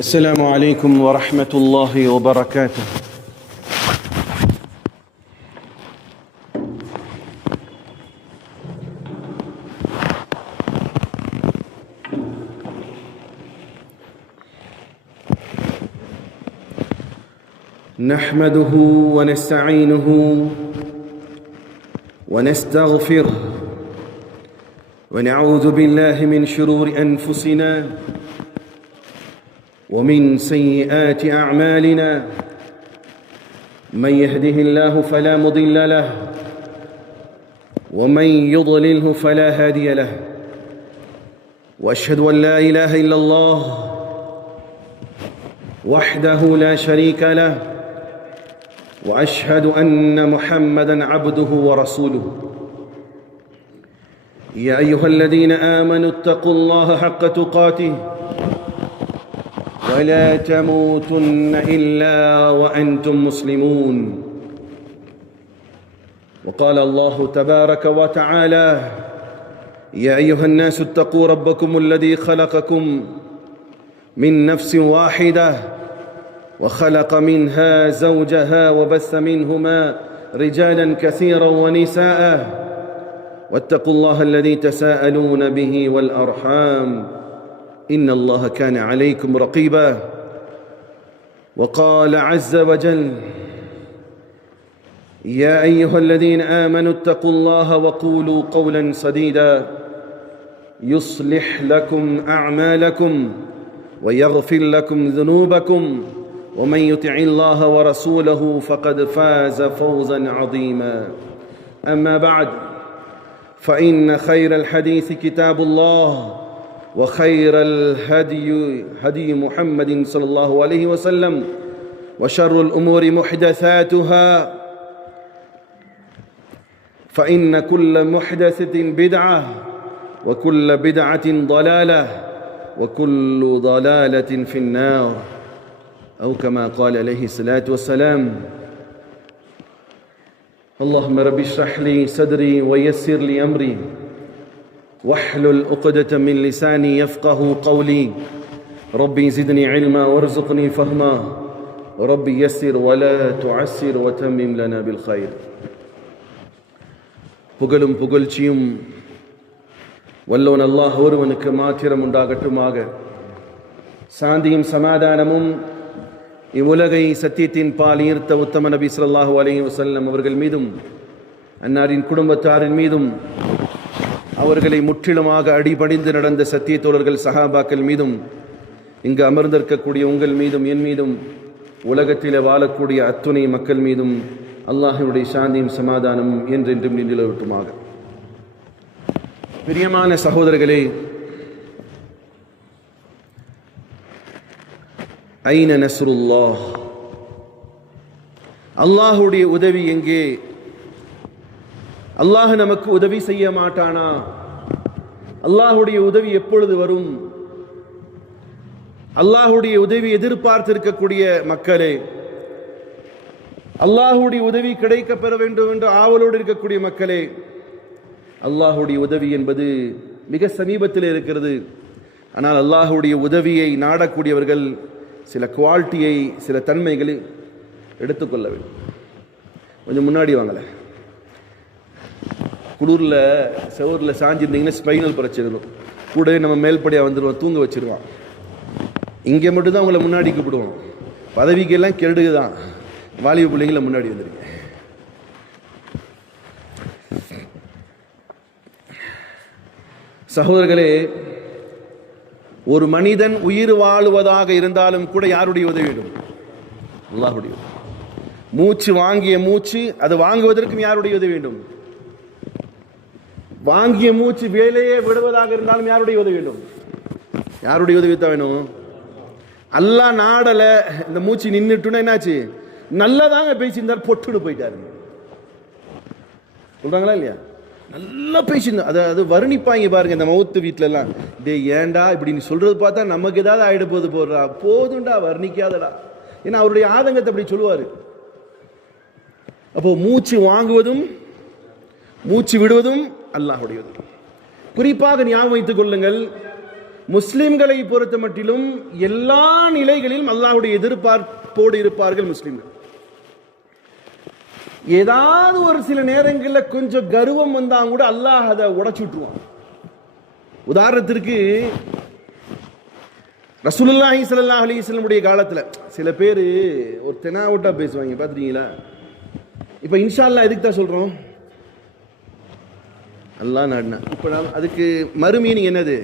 السلام عليكم ورحمة الله وبركاته. نحمده ونستعينه ونستغفره ونعوذ بالله من شرور أنفسنا ومن سيئات أعمالنا. من يهده الله فلا مضل له ومن يضلله فلا هادي له. وأشهد أن لا إله إلا الله وحده لا شريك له وأشهد أن محمدًا عبده ورسوله. يا أيها الذين آمنوا اتقوا الله حق تقاته ولا تموتن إلا وأنتم مسلمون. وقال الله تبارك وتعالى: يا أيها الناس اتقوا ربكم الذي خلقكم من نفس واحدة وخلق منها زوجها وبث منهما رجالا كثيرا ونساء واتقوا الله الذي تساءلون به والأرحام إن الله كان عليكم رقيبا. وقال عز وجل: يا أيها الذين آمنوا اتقوا الله وقولوا قولا سديدا يصلح لكم أعمالكم ويغفر لكم ذنوبكم ومن يطع الله ورسوله فقد فاز فوزا عظيما. أما بعد، فإن خير الحديث كتاب الله وخير الهدي هدي محمد صلى الله عليه وسلم وشر الأمور محدثاتها فإن كل محدثة بدعة وكل بدعة ضلالة وكل ضلالة في النار أو كما قال عليه الصلاة والسلام. اللهم رب اشرح لي صدري ويسر لي أمري واحلل عقدة من لساني يفقه قولي. ربي زدني علما وارزقني فهما ربي يسر ولا تعسر وتمم لنا بالخير. புகழும் புகழ்ச்சியும் வல்லவன் அல்லாஹ் ஒருவனுக்கு மாத்திரம் உண்டாகட்டுமாக. சாந்தியும் சமாதானமும் இவ்வுலகை சத்தியத்தின் பால் ஈர்த்த உத்தம நபி ஸல்லல்லாஹு அலைஹி வஸல்லம் அவர்கள் மீதும் அன்னாரின் குடும்பத்தாரின் மீதும் அவர்களை முற்றிலுமாக அடிபணிந்து நடந்த சத்திய தோழர்கள் சஹாபாக்கள் மீதும் இங்கு அமர்ந்திருக்கக்கூடிய உங்கள் மீதும் என் மீதும் உலகத்தில் வாழக்கூடிய அத்துணை மக்கள் மீதும் அல்லாஹ்வுடைய சாந்தியும் சமாதானமும் என்றென்றும் நிலவட்டுமாக. பிரியமான சகோதரர்களே, ஐன நஸ்ருல்லாஹ், அல்லாஹ்வுடைய உதவி எங்கே? அல்லாஹ் நமக்கு உதவி செய்ய மாட்டானா? அல்லாஹ்வுடைய உதவி எப்பொழுது வரும்? அல்லாஹ்வுடைய உதவி எதிர்பார்த்திருக்கக்கூடிய மக்களே, அல்லாஹ்வுடைய உதவி கிடைக்க பெற வேண்டும் என்று ஆவலோடு இருக்கக்கூடிய மக்களே, அல்லாஹ்வுடைய உதவி என்பது மிக சமீபத்தில் இருக்கிறது. ஆனால் அல்லாஹ்வுடைய உதவியை நாடக்கூடியவர்கள் சில குவாலிட்டியை, சில தன்மைகளை எடுத்துக்கொள்ள வேண்டும். கொஞ்சம் முன்னாடி வாங்கல. குளூரில் செவரில் சாஞ்சிருந்தீங்கன்னா ஸ்பைனல் பிரச்சனை இருக்கும். கூடவே நம்ம மேல்படியாக வந்துடுவோம், தூங்க வச்சிருவான். இங்கே மட்டும்தான் உங்களை முன்னாடி கூப்பிடுவோம். பதவிக்கெல்லாம் கெடுகு தான். வாலிப பிள்ளைங்களை முன்னாடி வந்துருங்க. சகோதரர்களே, ஒரு மனிதன் உயிர் வாழுவதாக இருந்தாலும் கூட யாருடைய உதவி வேண்டும்? அல்லாஹ்வுடைய. மூச்சு வாங்கிய மூச்சு அது வாங்குவதற்கும் யாருடைய உதவி வேண்டும்? வாங்கிய மூச்சு வேலையே விடுவதாக இருந்தாலும் யாருடைய உதவி வேண்டும்? யாருடைய உதவி தான் வேணும்? அல்லாஹ் நாடல இந்த மூச்சு நின்றுட்டுனா என்னாச்சு? நல்லதாங்க பேசியிருந்தார், பொட்டுன்னு போயிட்டாரு. சொல்றாங்களா இல்லையா? நல்லா பேசியிருந்தோம். அது வர்ணிப்பாங்க பாருங்க இந்த மவுத்து வீட்டில எல்லாம். டே ஏண்டா இப்படின்னு சொல்றது பார்த்தா நமக்கு ஏதாவது ஆயிட போது போடுறா, போதுண்டா வர்ணிக்காதடா. ஏன்னா அவருடைய ஆதங்கத்தை அப்படி சொல்லுவாரு. அப்போ மூச்சு வாங்குவதும் மூச்சு விடுவதும் அல்லாஹ்வுடையது. குறிப்பாக ஞாபகம் வைத்துக் கொள்ளுங்கள், முஸ்லிம்களை பொறுத்த மட்டிலும் எல்லா நிலைகளிலும் அல்லாஹ்வுடைய எதிர்பார்ப்போடு இருப்பார்கள் முஸ்லிம்கள். ஏதாவது ஒரு சில நேரங்களில் கொஞ்சம் கர்வம் வந்தா கூட அல்லாஹ் அதை உடைச்சு விட்டுருவான். உதாரணத்திற்கு ரசூலுல்லாஹி ஸல்லல்லாஹு அலைஹி வஸல்லம் உடைய காலத்துல சில பேர் ஒரு தெனாவட்டா பேசுவாங்க, பாத்துறீங்களா? இப்ப இன்ஷா அல்லாஹ் எதுக்கு தான் சொல்றோம்? அல்லாஹ் நாடுனா. இப்ப அதுக்கு மறுமீனிங் என்னது?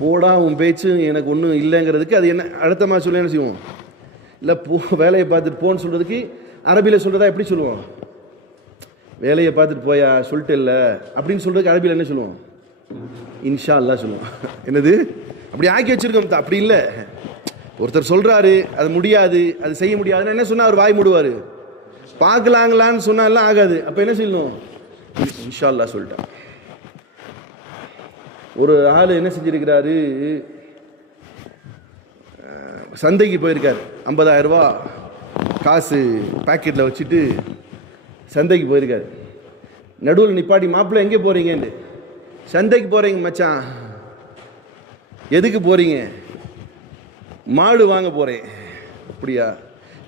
போடா உன் பேச்சு எனக்கு ஒன்றும் இல்லைங்கிறதுக்கு அது என்ன அடுத்தமா சொல்ல என்ன செய்வோம்? இல்லை போ வேலையை பார்த்துட்டு போன்னு சொல்றதுக்கு அரபியில் சொல்றதா எப்படி சொல்லுவோம்? வேலையை பார்த்துட்டு போயா சொல்லிட்டு இல்லை அப்படின்னு சொல்றதுக்கு அரபியில் என்ன சொல்லுவோம்? இன்ஷா அல்லாஹ் சொல்லுவோம். என்னது அப்படி ஆக்கி வச்சிருக்கோம். அப்படி இல்லை, ஒருத்தர் சொல்றாரு அது முடியாது, அது செய்ய முடியாதுன்னு என்ன சொன்னா அவர் வாய் மூடுவார். பார்க்கலாங்களான்னு சொன்னா எல்லாம் ஆகாது. அப்ப என்ன செய்யணும்? இன்ஷா அல்லாஹ் சொல்லிட்டான். ஒரு ஆள் என்ன செஞ்சிருக்கிறாரு, சந்தைக்கு போயிருக்காரு. 50,000 ரூபாய் காசு பாக்கெட்டில் வச்சுட்டு சந்தைக்கு போயிருக்காரு. நடுவில் நிப்பாட்டி, மாப்பிள்ளை எங்கே போறீங்கன்னு. சந்தைக்கு போறீங்க மச்சான். எதுக்கு போறீங்க? மாடு வாங்க போறேன். அப்படியா?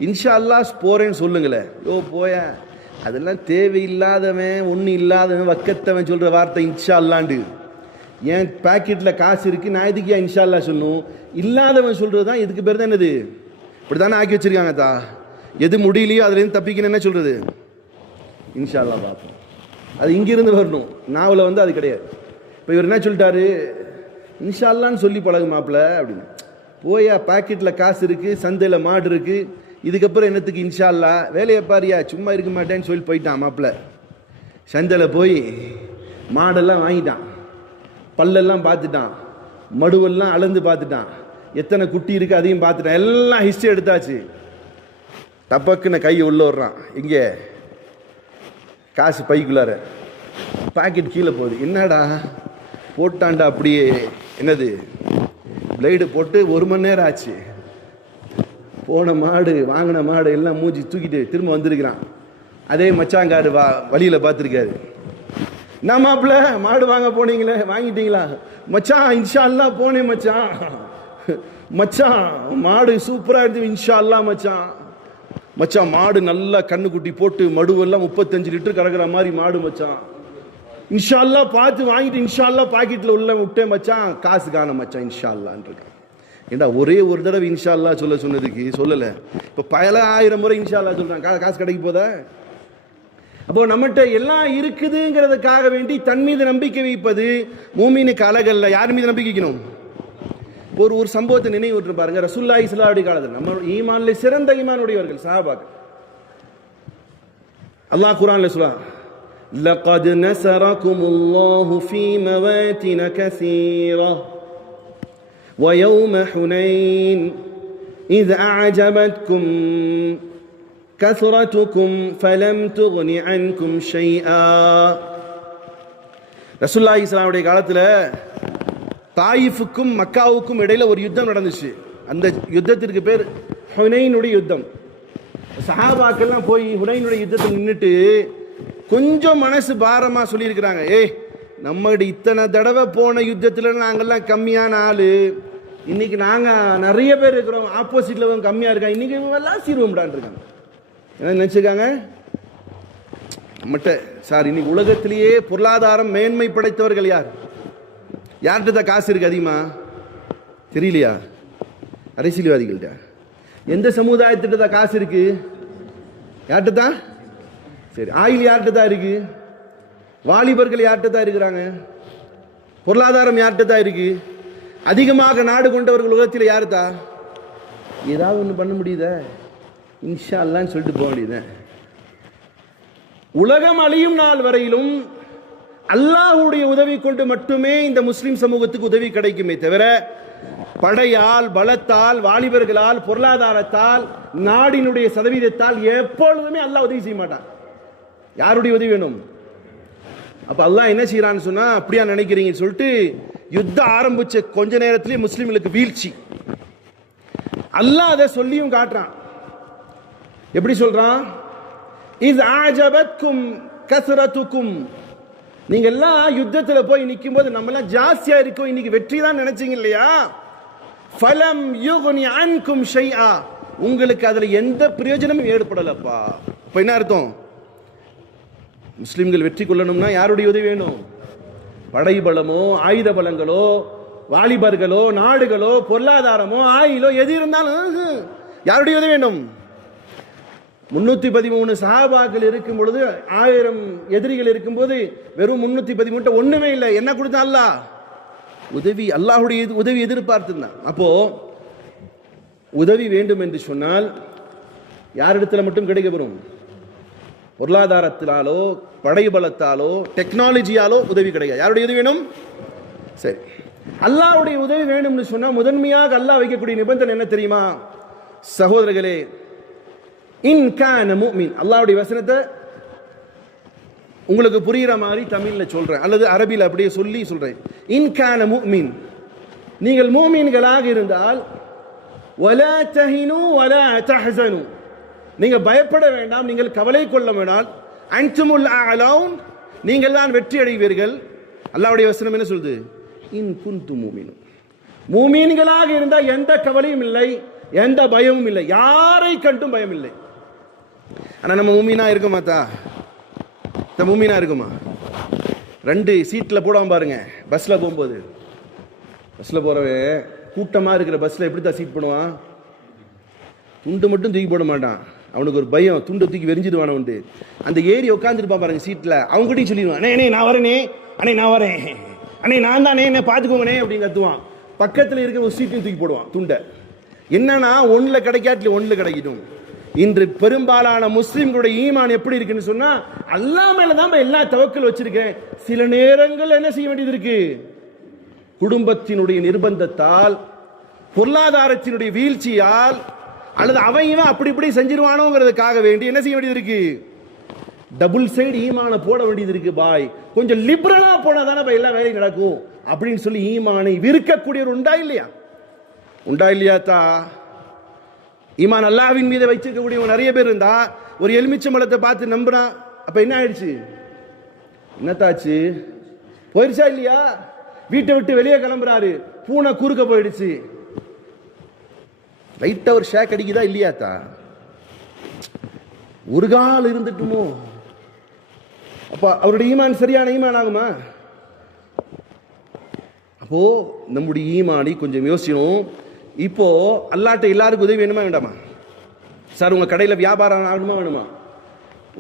இன்ஷா அல்லாஹ் போறேன்னு சொல்லுங்களேன். ஓ போய, அதெல்லாம் தேவையில்லாதவன் ஒன்றும் இல்லாதவன் வக்கத்தவன் சொல்ற வார்த்தை இன்ஷா அல்லாண்டு. ஏன் பாக்கெட்டில் காசு இருக்கு, நான் இதுக்கு ஏன் இன்ஷா அல்லாஹ் சொல்லணும்? இல்லாதவன் சொல்றது தான் இதுக்கு பேர் தான் என்னது? இப்படித்தானே ஆக்கி வச்சிருக்காங்க. தா எது முடியலையோ அதுலேருந்து தப்பிக்கணும் என்ன சொல்றது? இன்ஷா அல்லாஹ் பார்ப்போம். அது இங்கிருந்து வரணும், நாவல வந்து அது கிடையாது. இப்போ இவர் என்ன சொல்லிட்டாரு? இன்ஷா அல்லான்னு சொல்லி பழகு மாப்பிள்ள அப்படின்னு. போயா, பாக்கெட்டில் காசு இருக்கு, சந்தையில் மாடு இருக்கு, இதுக்கப்புறம் என்னத்துக்கு இன்ஷா அல்லாஹ்? வேலையை பாரியா, சும்மா இருக்க மாட்டேன்னு சொல்லி போயிட்டான் மாப்பிள்ள. சந்தையில் போய் மாடெல்லாம் வாங்கிட்டான், பல்லெல்லாம் பார்த்துட்டான், மடுவெல்லாம் அளந்து பார்த்துட்டான், எத்தனை குட்டி இருக்கு அதையும் பார்த்துட்டான், எல்லாம் ஹிஸ்டரி எடுத்தாச்சு. தப்பக்குன்னு கையை உள்ள வர்றான். இங்கே காசு பைக்குள்ளார, பாக்கெட் கீழே போகுது. என்னடா போட்டான்டா அப்படியே. என்னது? பிளேடு போட்டு 1 மணி நேரம் ஆச்சு. போன மாடு வாங்கின மாடு எல்லாம் மூஞ்சி தூக்கிட்டு திரும்ப வந்திருக்கிறான். அதே மச்சாங்காரு வழியில் பார்த்துருக்காரு. நான் மாப்பிள்ள மாடு வாங்க போனீங்களே, வாங்கிட்டீங்களா? மச்சான் இன்ஷா அல்லாஹ் போனேன் மச்சான். மச்சான் மாடு சூப்பராக இருந்துச்சு இன்ஷா அல்லாஹ் மச்சான். மச்சான் மாடு நல்லா கண்ணு குட்டி போட்டு மடுவெல்லாம் 35 லிட்டர் கறக்குற மாதிரி மாடு மச்சான். இன்ஷா அல்லாஹ் பார்த்து வாங்கிட்டு இன்ஷா அல்லாஹ் பாக்கெட்டில் உள்ள விட்டேன் மச்சான், காசு காண மச்சான் இன்ஷா அல்லான்னு இருக்கான். ஏண்டா ஒரே ஒரு தடவை இன்ஷா அல்லாஹ் சொல்ல சொன்னதுக்கு சொல்லலை, இப்போ பல 1000 முறை இன்ஷா அல்லாஹ் சொல்றான். காசு கிடைக்க போதா? அப்போ நம்மகிட்ட எல்லாம் இருக்குதுங்கிறதுக்காக வேண்டி தன் மீது நம்பிக்கை வைப்பது மூமினுக்கு அழகல்ல. யார் மீது நம்பிக்கை வைக்கணும்? ஒரு சம்பவத்தை நினைவுற்று பாருங்க. ரசூலுல்லாஹி ஸல்லல்லாஹு அலைஹி காலத்தில் நம்ம ஈமான்ல சிறந்த ஈமானுடையவர்கள் சஹாபாக்கள். அல்லாஹ் குர்ஆன்ல சொல்றான், லகத் நஸரகுமுல்லாஹு ஃபீ மவாத்தின கஸீரா ويوم حنين إذ أعجبتكم كثرتكم فلم تغن عنكم شيئا. ரசூலுல்லாஹி ஸல்லல்லாஹு அலைஹி காலத்தில் தாயிஃபுக்கும் மக்காவுக்கும் இடையில ஒரு யுத்தம் நடந்துச்சு. அந்த யுத்தத்திற்கு பேர் ஹுனைனுடைய யுத்தம். சஹாபாக்கெல்லாம் போய் ஹுனைனுடைய யுத்தத்தில் நின்றுட்டு கொஞ்சம் மனசு பாரமாக சொல்லியிருக்கிறாங்க. நம்மகிட்ட இத்தனை தடவை போன யுத்தத்தில் நாங்கள்லாம் கம்மியான ஆளு, இன்னைக்கு நாங்கள் நிறைய பேர் இருக்கிறோம், ஆப்போசிட்ல கம்மியாக இருக்காங்க, இன்னைக்கு எல்லாம் சீர்வம்டான் இருக்காங்க. என்ன நினைச்சிருக்காங்க? மட்டும் சார் இன்னைக்கு உலகத்திலேயே பொருளாதாரம் மேன்மை படைத்தவர்கள் யார்? யார்கிட்ட தான் காசு இருக்கு அதிகமா? தெரியலையா? அரசியல்வாதிகள்கிட்ட. எந்த சமுதாயத்திட்ட தான் காசு இருக்கு? யார்கிட்ட தான்? சரி, ஆயில் யார்கிட்ட தான் இருக்கு? வாலிபர்கள் யார்கிட்ட தான் இருக்கிறாங்க? பொருளாதாரம் யார்கிட்ட தான் இருக்கு? அதிகமாக நாடு கொண்டவர்கள் உலகத்தில் யாருதா? ஏதாவது ஒன்று பண்ண முடியுதா? இன்ஷா அல்லாஹ்னு சொல்லிட்டு போக வேண்டியது. உலகம் அழியும் நாள் வரையிலும் அல்லாஹ்வுடைய உதவி கொண்டு மட்டுமே இந்த முஸ்லிம் சமூகத்துக்கு உதவி கிடைக்குமே தவிர படையால், பலத்தால், வாலிபர்களால், பொருளாதாரத்தால், நாடினுடைய சதவீதத்தால் எப்பொழுதுமே அல்லாஹ் உதவி செய்ய மாட்டான். யாருடைய உதவி வேணும்? அப்ப அல்லாஹ் என்ன செய்யறான்னு சொன்னா, அப்படியா நினைக்கிறீங்கன்னு சொல்லிட்டு யுத்தம் ஆரம்பிச்ச கொஞ்ச நேரத்திலே முஸ்லிம்களுக்கு வீழ்ச்சி. அல்லாஹ் அதை சொல்லியும் காட்டுறான். எப்படி சொல்றான்? இஸ் ஆஜபத்கும் கஸ்ரத்துக்கும், நீங்க எல்லாம் யுத்தத்துல போய் நிற்கும் போது நம்ம எல்லாம் ஜாஸ்தியா இருக்கோம், இன்னைக்கு வெற்றி தான் நினைச்சீங்க இல்லையா? ஃபலம் யுக்னி அன்கும் ஷைஆ, உங்களுக்கு அதுல எந்த பிரயோஜனமும் ஏற்படலப்பா. இப்ப என்ன அர்த்தம்? முஸ்லிம்கள் வெற்றி கொள்ளணும்னா யாருடைய உதவி வேணும்? படை பலமோ ஆயுத பலங்களோ வாலிபர்களோ நாடுகளோ பொருளாதாரமோ ஆயிலோ எது இருந்தாலும் யாருடைய உதவி வேண்டும்? 313 சஹாபாக்கள் இருக்கும் பொழுது 1000 எதிரிகள் இருக்கும் போது வெறும் 313 ஒண்ணுமே இல்லை. என்ன கொடுத்தா? அல்லாஹ் உதவி, அல்லாஹுடைய உதவி எதிர்பார்த்துருந்தான். அப்போ உதவி வேண்டும் என்று சொன்னால் யாரிடத்துல மட்டும் கிடைக்கப்பெறும்? பொருளாதாரத்தினாலோ படை பலத்தாலோ டெக்னாலஜியாலோ உதவி கிடையாது. யாருடைய உதவி வேணும்? சரி, அல்லாஹ்வுடைய உதவி வேணும்னு சொன்னா முதன்மையாக அல்லாஹ் வைக்கக்கூடிய நிபந்தனை என்ன தெரியுமா சகோதரர்களே? இன் கான முஃமின், அல்லாஹ்வுடைய வசனத்தை உங்களுக்கு புரியுற மாதிரி தமிழ்ல சொல்றேன், அல்லது அரபியில் அப்படியே சொல்றேன். இன் கான முஃமின், நீங்கள் முஃமின்களாக இருந்தால் வலா தஹினு வலா தஹ்ஸனு, நீங்க பயப்பட வேண்டாம், நீங்கள் கவலை கொள்ள வேண்டாம். அன்துமுல் அலௌன், நீங்கள் தான் வெற்றி அடைவீர்கள். அல்லாஹ்வுடைய வசனம் என்ன சொல்லுது? இன் குன்தும் முஃமினூன், முஃமின்களாக இருந்தால் எந்த கவலையும் இல்லை, எந்த பயமும் இல்லை, யாரை கண்டும் பயம் இல்லை. ஆனா நம்ம முஃமினா இருக்க மாட்டா? முஃமினா இருக்குமா? 2 சீட்ல போடாம பாருங்க. பஸ்ல போகும்போது, பஸ்ல போறவன் கூட்டமா இருக்கிற பஸ்ல எப்படித்தான் சீட் போடுவான்? துண்டு மட்டும் தூக்கி போட மாட்டான், அவனுக்கு ஒரு பயம், துண்டை தூக்கி வெறிஞ்சிடுவான உண்டு. அந்த ஏறி உட்காந்துருப்பான் பாருங்க சீட்ல, அவங்க கிட்டையும் சொல்லிடுவான், அண்ணே நான் வரேனே, அண்ணே நான் வரேன், அண்ணே நான் தானே, என்ன பார்த்துக்கோங்கண்ணே அப்படின்னு கத்துவான். பக்கத்தில் இருக்கிற ஒரு சீட்டையும் தூக்கி போடுவான் துண்டை. என்னன்னா ஒன்றுல கிடைக்காட்டில ஒன்றுல கிடைக்கணும். இன்று பெரும்பாலான முஸ்லிம்களுடைய ஈமான் எப்படி இருக்குன்னு சொன்னா, அல்லாஹ் மேல தான் எல்லா தவக்கல் வச்சிருக்கேன். சில நேரங்கள் என்ன செய்ய வேண்டியது இருக்கு? குடும்பத்தினுடைய நிர்பந்தத்தால், பொருளாதாரத்தினுடைய வீழ்ச்சியால், அல்லது அவன் அப்படி இப்படி செஞ்சிருவானோங்கிறதுக்காக வேண்டி என்ன செய்ய வேண்டியது இருக்கு? டபுள் சைடு ஈமான போட வேண்டியது இருக்கு. பாய் கொஞ்சம் லிபரலா போனா தானே எல்லா வேலையும் நடக்கும் அப்படின்னு சொல்லி ஈமானை விற்கக்கூடியவர் உண்டா இல்லையா? உண்டா இல்லையாத்தா? ஈமான் அல்லாஹ்வின் மீது வைச்சிருக்கக்கூடிய நிறைய பேர் இருந்தா, ஒரு எலுமிச்சம்பழத்தை பார்த்து நம்புறான், அப்ப என்ன ஆயிடுச்சு? என்னத்தாச்சு? போயிடுச்சா இல்லையா? வீட்டை விட்டு வெளியே கிளம்புறாரு, பூனை குறுக்க போயிடுச்சு, லைட்டா ஒரு ஷேக் அடிக்குதா இல்லையாத்தா? ஒரு கால் இருந்துட்டுமோ? அப்ப அவருடைய ஈமான் சரியான ஈமான் ஆகுமா? அப்போ நம்முடைய ஈமானை கொஞ்சம் யோசிக்கணும். இப்போ அல்லாட்ட எல்லாருக்கும் உதவி வேணுமா வேண்டாமா? சார் உங்க கடையில் வியாபாரம் ஆகணுமா வேணுமா?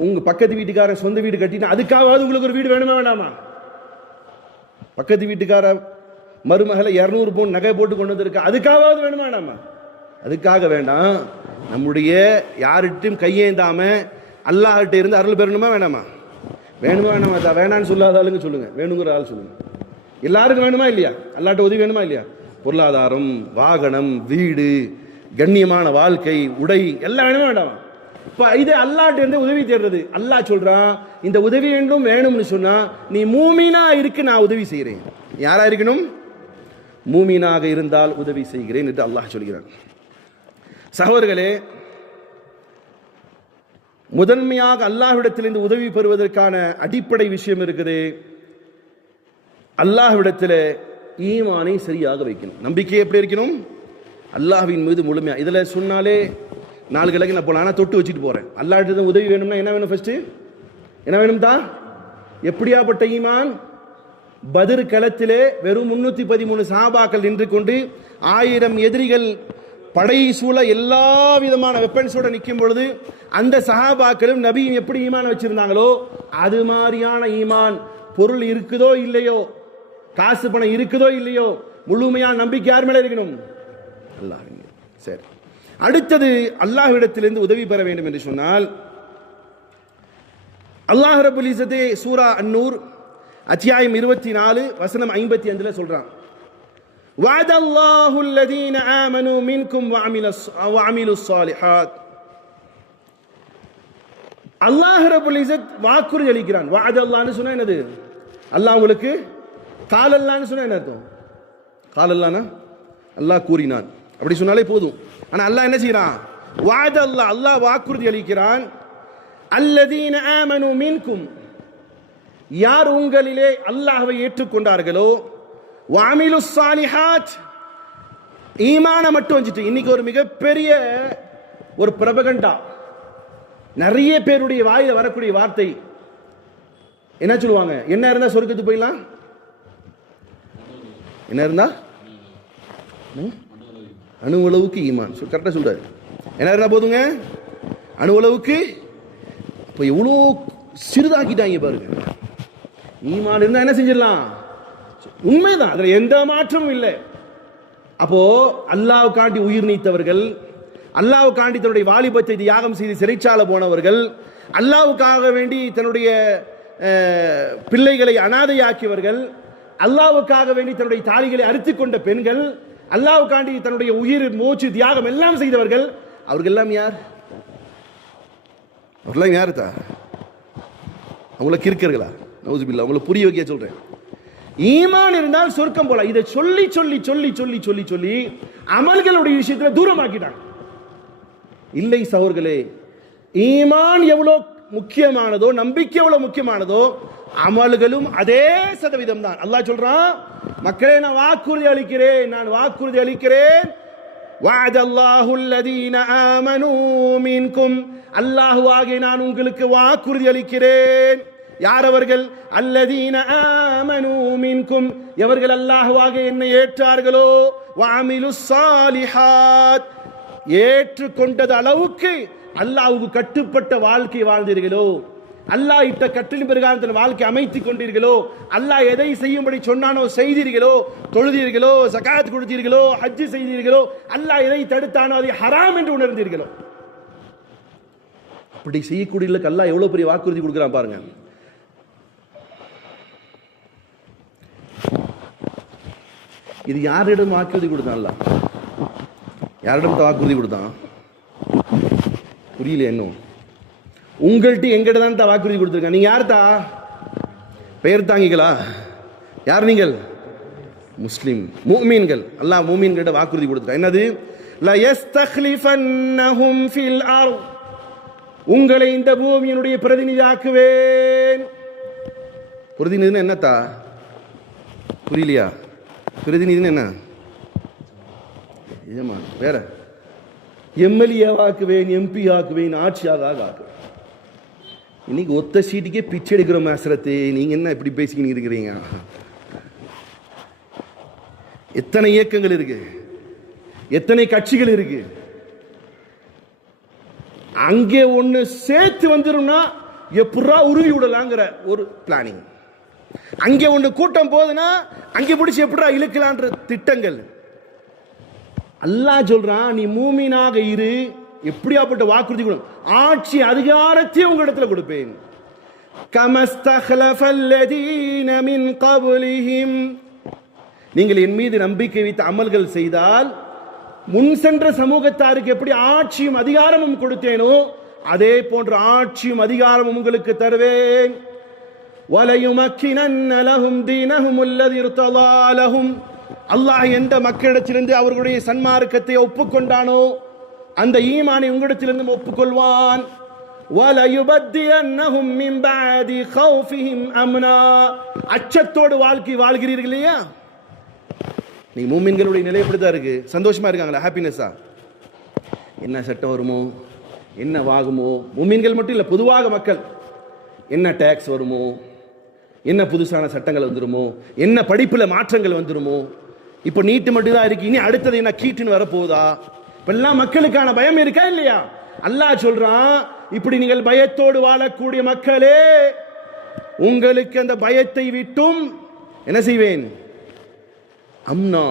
உங்க பக்கத்து வீட்டுக்காரன் சொந்த வீடு கட்டினா அதுக்காவது உங்களுக்கு ஒரு வீடு வேணுமா வேண்டாமா? பக்கத்து வீட்டுக்கார மருமகளை 200 பவுன் நகை போட்டு கொண்டு வந்திருக்க, அதுக்காவது வேணுமா வேண்டாமா? அதுக்காக வேண்டாம். நம்முடைய யார்கிட்டையும் கையேந்தாம அல்லாஹ்கிட்ட இருந்து அருள் பெறணுமா வேண்டாமா? வேணுமா வேணாமா? வேணான்னு சொல்லாத ஆளுங்க சொல்லுங்க, வேணுங்கிற ஆள் சொல்லுங்க. எல்லாருக்கும் வேணுமா இல்லையா? அல்லாஹ்ட்ட உதவி வேணுமா இல்லையா? பொருளாதாரம், வாகனம், வீடு, கண்ணியமான வாழ்க்கை, உடை எல்லாம் வேணுமா வேண்டாமா? இப்ப இது அல்லாஹ்ட்ட இருந்து உதவி தேடுறது. அல்லாஹ் சொல்றான், இந்த உதவி வேண்டும் வேணும்னு சொன்னா நீ மூமினா இருக்கு, நான் உதவி செய்கிறேன். யாரா இருக்கணும்? மூமினாக இருந்தால் உதவி செய்கிறேன் என்று அல்லாஹ் சொல்கிறான். சகோதரர்களே, முதன்மையாக அல்லாஹ்விடத்திலிருந்து உதவி பெறுவதற்கான அடிப்படை விஷயம் இருக்குது. அல்லாஹ்விடத்தில் ஈமானை சரியாக வைக்கணும். நம்பிக்கை எப்படி இருக்கணும்? அல்லாஹ்வின் மீது முழுமையா. இதுல சொன்னாலே 4 கிழக்கு நான் போனா தொட்டு வச்சுட்டு போறேன். அல்லாஹ்விட உதவி வேணும்னா என்ன வேணும்? ஃபர்ஸ்ட் என்ன வேணும் தான்? எப்படியாப்பட்ட ஈமான்? பத்ர் களத்திலே வெறும் 313 சஹாபாக்கள் நின்று கொண்டு 1000 எதிரிகள் படை சூழ எல்லா விதமான வெப்பன்ஸோட நிற்கும் பொழுது அந்த சஹாபாக்களும் நபியும் எப்படி ஈமான் வச்சிருந்தாங்களோ அது மாதிரியான ஈமான். பொருள் இருக்குதோ இல்லையோ, காசு பணம் இருக்குதோ இல்லையோ, முழுமையான நம்பிக்கை யார் மேல இருக்கணும்? அல்லாஹ். சரி, அடுத்தது அல்லாஹ்விடத்திலிருந்து உதவி பெற வேண்டும் என்று சொன்னால் அல்லாஹ் ரப்பல் இஸ்ஸத்தே சூரா அன்-நூர் அத்தியாயம் 24 வசனம் 55 சொல்றான், வஅதல்லாஹு அல்லதீன ஆமனூ மின்கும் வஅமிலுஸ் ஸாலிஹாத். அல்லாஹ் ரப்பல் இஸ்ஸத் வாக்குறுதி அளிக்கிறான். வஅதல்லாஹ்னு சொன்னா என்னது? அல்லாஹ் உங்களுக்கு காலல்லான்னு சொன்னா என்ன அர்த்தம்? காலல்லானா அல்லாஹ் கூறினான் அப்படி சொன்னாலே போதும். ஆனா அல்லாஹ் என்ன செய்யறான்? வஅதல்லாஹ், அல்லாஹ் வாக்குறுதி அளிக்கிறான். அல்லதீன ஆமனூ மின்கும், யார் உங்களிலே அல்லாஹ்வை ஏற்றுக்கொண்டார்களோ வஅமிலுஸ் ஸாலிஹாத், ஈமான மட்டும் வச்சுட்டு. இன்னைக்கு ஒரு மிகப்பெரிய ஒரு பிரபகண்டா, நிறைய பேருடைய வாயில வரக்கூடிய வார்த்தை என்ன சொல்லுவாங்க? என்ன இருந்தா சொர்க்கத்துக்கு போயிடலாம்? என்ன இருந்தா? அணுவளவுக்கு ஈமான். கரெக்டா சொல்றாரு. என்ன இருந்தா போதுங்க? அணுவளவுக்கு. இப்போ எவ்வளோ சிறிதாக்கிட்டாங்க பாருங்க. ஈமான் இருந்தா என்ன செஞ்சிடலாம்? உண்மைதான், அதுல எந்த மாற்றமும் இல்லை. அப்போ அல்லாஹ்வுக்காண்டி உயிர் நீத்தவர்கள், அல்லாஹ்வுக்காண்டி தன்னுடைய வாலிபத்தை தியாகம் செய்து சிறைச்சாலை போனவர்கள், அல்லாஹ்வுக்காக வேண்டி தன்னுடைய பிள்ளைகளை அனாதையாக்கியவர்கள், அல்லாஹ்வுக்காக வேண்டி தன்னுடைய தாலிகளை அறுத்துக் கொண்ட பெண்கள், அல்லாஹ்வுக்காண்டி தன்னுடைய உயிர் மூச்சு தியாகம் எல்லாம் செய்தவர்கள், அவர்கள் எல்லாம் யார்? அவர்களாம் யாரு தா? அவங்கள கிறுக்கர்களா? நவுசுபில்லா. அவங்கள புரிய வைக்க சொல்றேன். ஈமான் இருந்தால் சொர்க்கம் போல. இதை சொல்லி சொல்லி சொல்லி சொல்லி சொல்லி சொல்லி அமல்களுடைய விஷயத்துல தூரமாக்கிட்டாங்க. இல்லை சகோதரர்களே, ஈமான் எவ்வளவு முக்கியமானதோ, நம்பிக்கை எவ்வளவு முக்கியமானதோ, அமல்களும் அதே சதவீதம் தான். அல்லாஹ் சொல்றான், மக்களே நான் வாக்குறுதி அளிக்கிறேன், நான் வாக்குறுதி அளிக்கிறேன். வஅதல்லாஹு அல்லதீன ஆமனூ மின்கும், அல்லாஹ்வாகிய நான் உங்களுக்கு வாக்குறுதி அளிக்கிறேன். யார் அவர்கள்? அல்லதீன ஆமனூ மின்கும், எவர்கள் அல்லாஹ்வாகிய என்னை ஏற்றார்களோ, வஅமிலுஸ் ஸாலிஹாத், ஏற்றுக்கொண்டது அளவுக்கு அல்லாஹ்வுக்கு கட்டுப்பட்ட வாழ்க்கை வாழ்ந்தீர்களோ, அல்லாஹ் இட்ட கட்டளின் பிரகாரம் வாழ்க்கை அமைத்துக் கொண்டீர்களோ, அல்லாஹ் எதை செய்யும்படி சொன்னானோ செய்தீர்களோ, தொழுதீர்களோ, ஜகாத் கொடுத்தீர்களோ, ஹஜ் செய்தீர்களோ, அல்லாஹ் எதை தடுத்தானோ அதை ஹராம் என்று உணர்ந்தீர்களோ, அப்படி செய்யக்கூடியவர்களுக்கு அல்லாஹ் எவ்வளவு பெரிய வாக்குறுதி கொடுக்கிறான் பாருங்க. இது யாரிடம் வாக்குறுதி கொடுத்தான்? அல்லாஹ் யாரிடம் வாக்குறுதி கொடுத்தான்? புரியல இன்னும். உங்கள்கிட்ட எங்கிட்ட தான் வாக்குறுதி கொடுத்துருக்காங்க. நீங்க யார் தா? பெயர் தாங்கிகளா? யார் நீங்கள்? முஸ்லிம் முஃமின்கள். அல்லாஹ் முஃமின்கிட்ட வாக்குறுதி கொடுத்துருக்கான். என்னது? லா யஸ்தக்லிஃபன்னஹும் ஃபில் அர்த், உங்களை இந்த பூமியினுடைய பிரதிநிதியாக்குவேன். பிரதிநிதினா என்னத்தா? புரியலையா? பிரதிநிதினா என்ன? ஏமா வேற? எம்எல்ஏ ஆக்குவேன், எம்பி ஆக்குவேன், ஆட்சியாக ஆக்குவேன். இன்னைக்கு ஒத்த சீட்டுக்கே பிச்சை எடுக்கிற மேசரத்தை நீங்க என்ன இப்படி பேசிக்கிட்டு இருக்கிறீங்க? எத்தனை இயக்கங்கள் இருக்கு, எத்தனை கட்சிகள் இருக்கு. அங்கே ஒண்ணு சேர்த்து வந்துரும்னா எப்படா உருவி விடலாங்கிற ஒரு பிளானிங். அங்கே ஒண்ணு கூட்டம் போகுதுன்னா அங்கே பிடிச்சி எப்படா இழுக்கலான்ற திட்டங்கள். அல்லாஹ் சொல்றான், நீ மூமினாக இரு. எப்படியாப்பட்ட வாக்குறுதி கொடு? ஆட்சி அதிகாரத்தை உங்களிடத்துல கொடுப்பேன். கமஸ்தக்லஃபல்லதீன மின் கப்லிஹிம், நீங்கள் என் மீது நம்பிக்கை வைத்து அமல்கள் செய்தால் முன் சென்ற சமூகத்தாருக்கு எப்படி ஆட்சியும் அதிகாரமும் கொடுத்தேனோ அதே போன்ற ஆட்சியும் அதிகாரமும் உங்களுக்கு தருவேன். வலயுமக்கினன்ன லஹும் தீனஹும் அல்லதீ இர்தலா லஹும், அல்லாஹ் எந்த மக்களிடத்திலிருந்து அவர்களுடைய சன்மார்க்கத்தை ஒப்புக்கொண்டானோ அந்த ஈமானை உங்களிடத்திலிருந்து ஒப்புக்கொள்வான். வலயுபத்தியன்னஹும் மின் பஅதி கௌஃபிஹிம் அம்னா, அச்சத்தோடு வாழ்க்கை வாழ்கிறீர்கள் இல்லையா? நீ மூமின்களுடைய நிலை எப்படிதான் இருக்கு? சந்தோஷமா இருக்காங்களா? ஹாப்பினஸா? என்ன சட்டம் வருமோ, என்ன வாகுமோ, மூமின்கள் மட்டும் இல்ல, பொதுவாக மக்கள் என்ன டாக்ஸ் வருமோ, என்ன புதுசான சட்டங்கள் வந்துருமோ, என்ன படிப்புல மாற்றங்கள் வந்துருமோ, இப்ப நீட்டு மட்டும் தான் இருக்கு, இனி அடுத்தது என்ன கீட்டுன்னு வரப்போதா? இப்பெல்லாம் மக்களுக்கான பயம் இருக்கா இல்லையா? அல்லாஹ் சொல்றான், இப்படி நீங்கள் பயத்தோடு வாழக்கூடிய மக்களே, உங்களுக்கு அந்த பயத்தை விட்டும் என்ன செய்வேன்? அம்னா,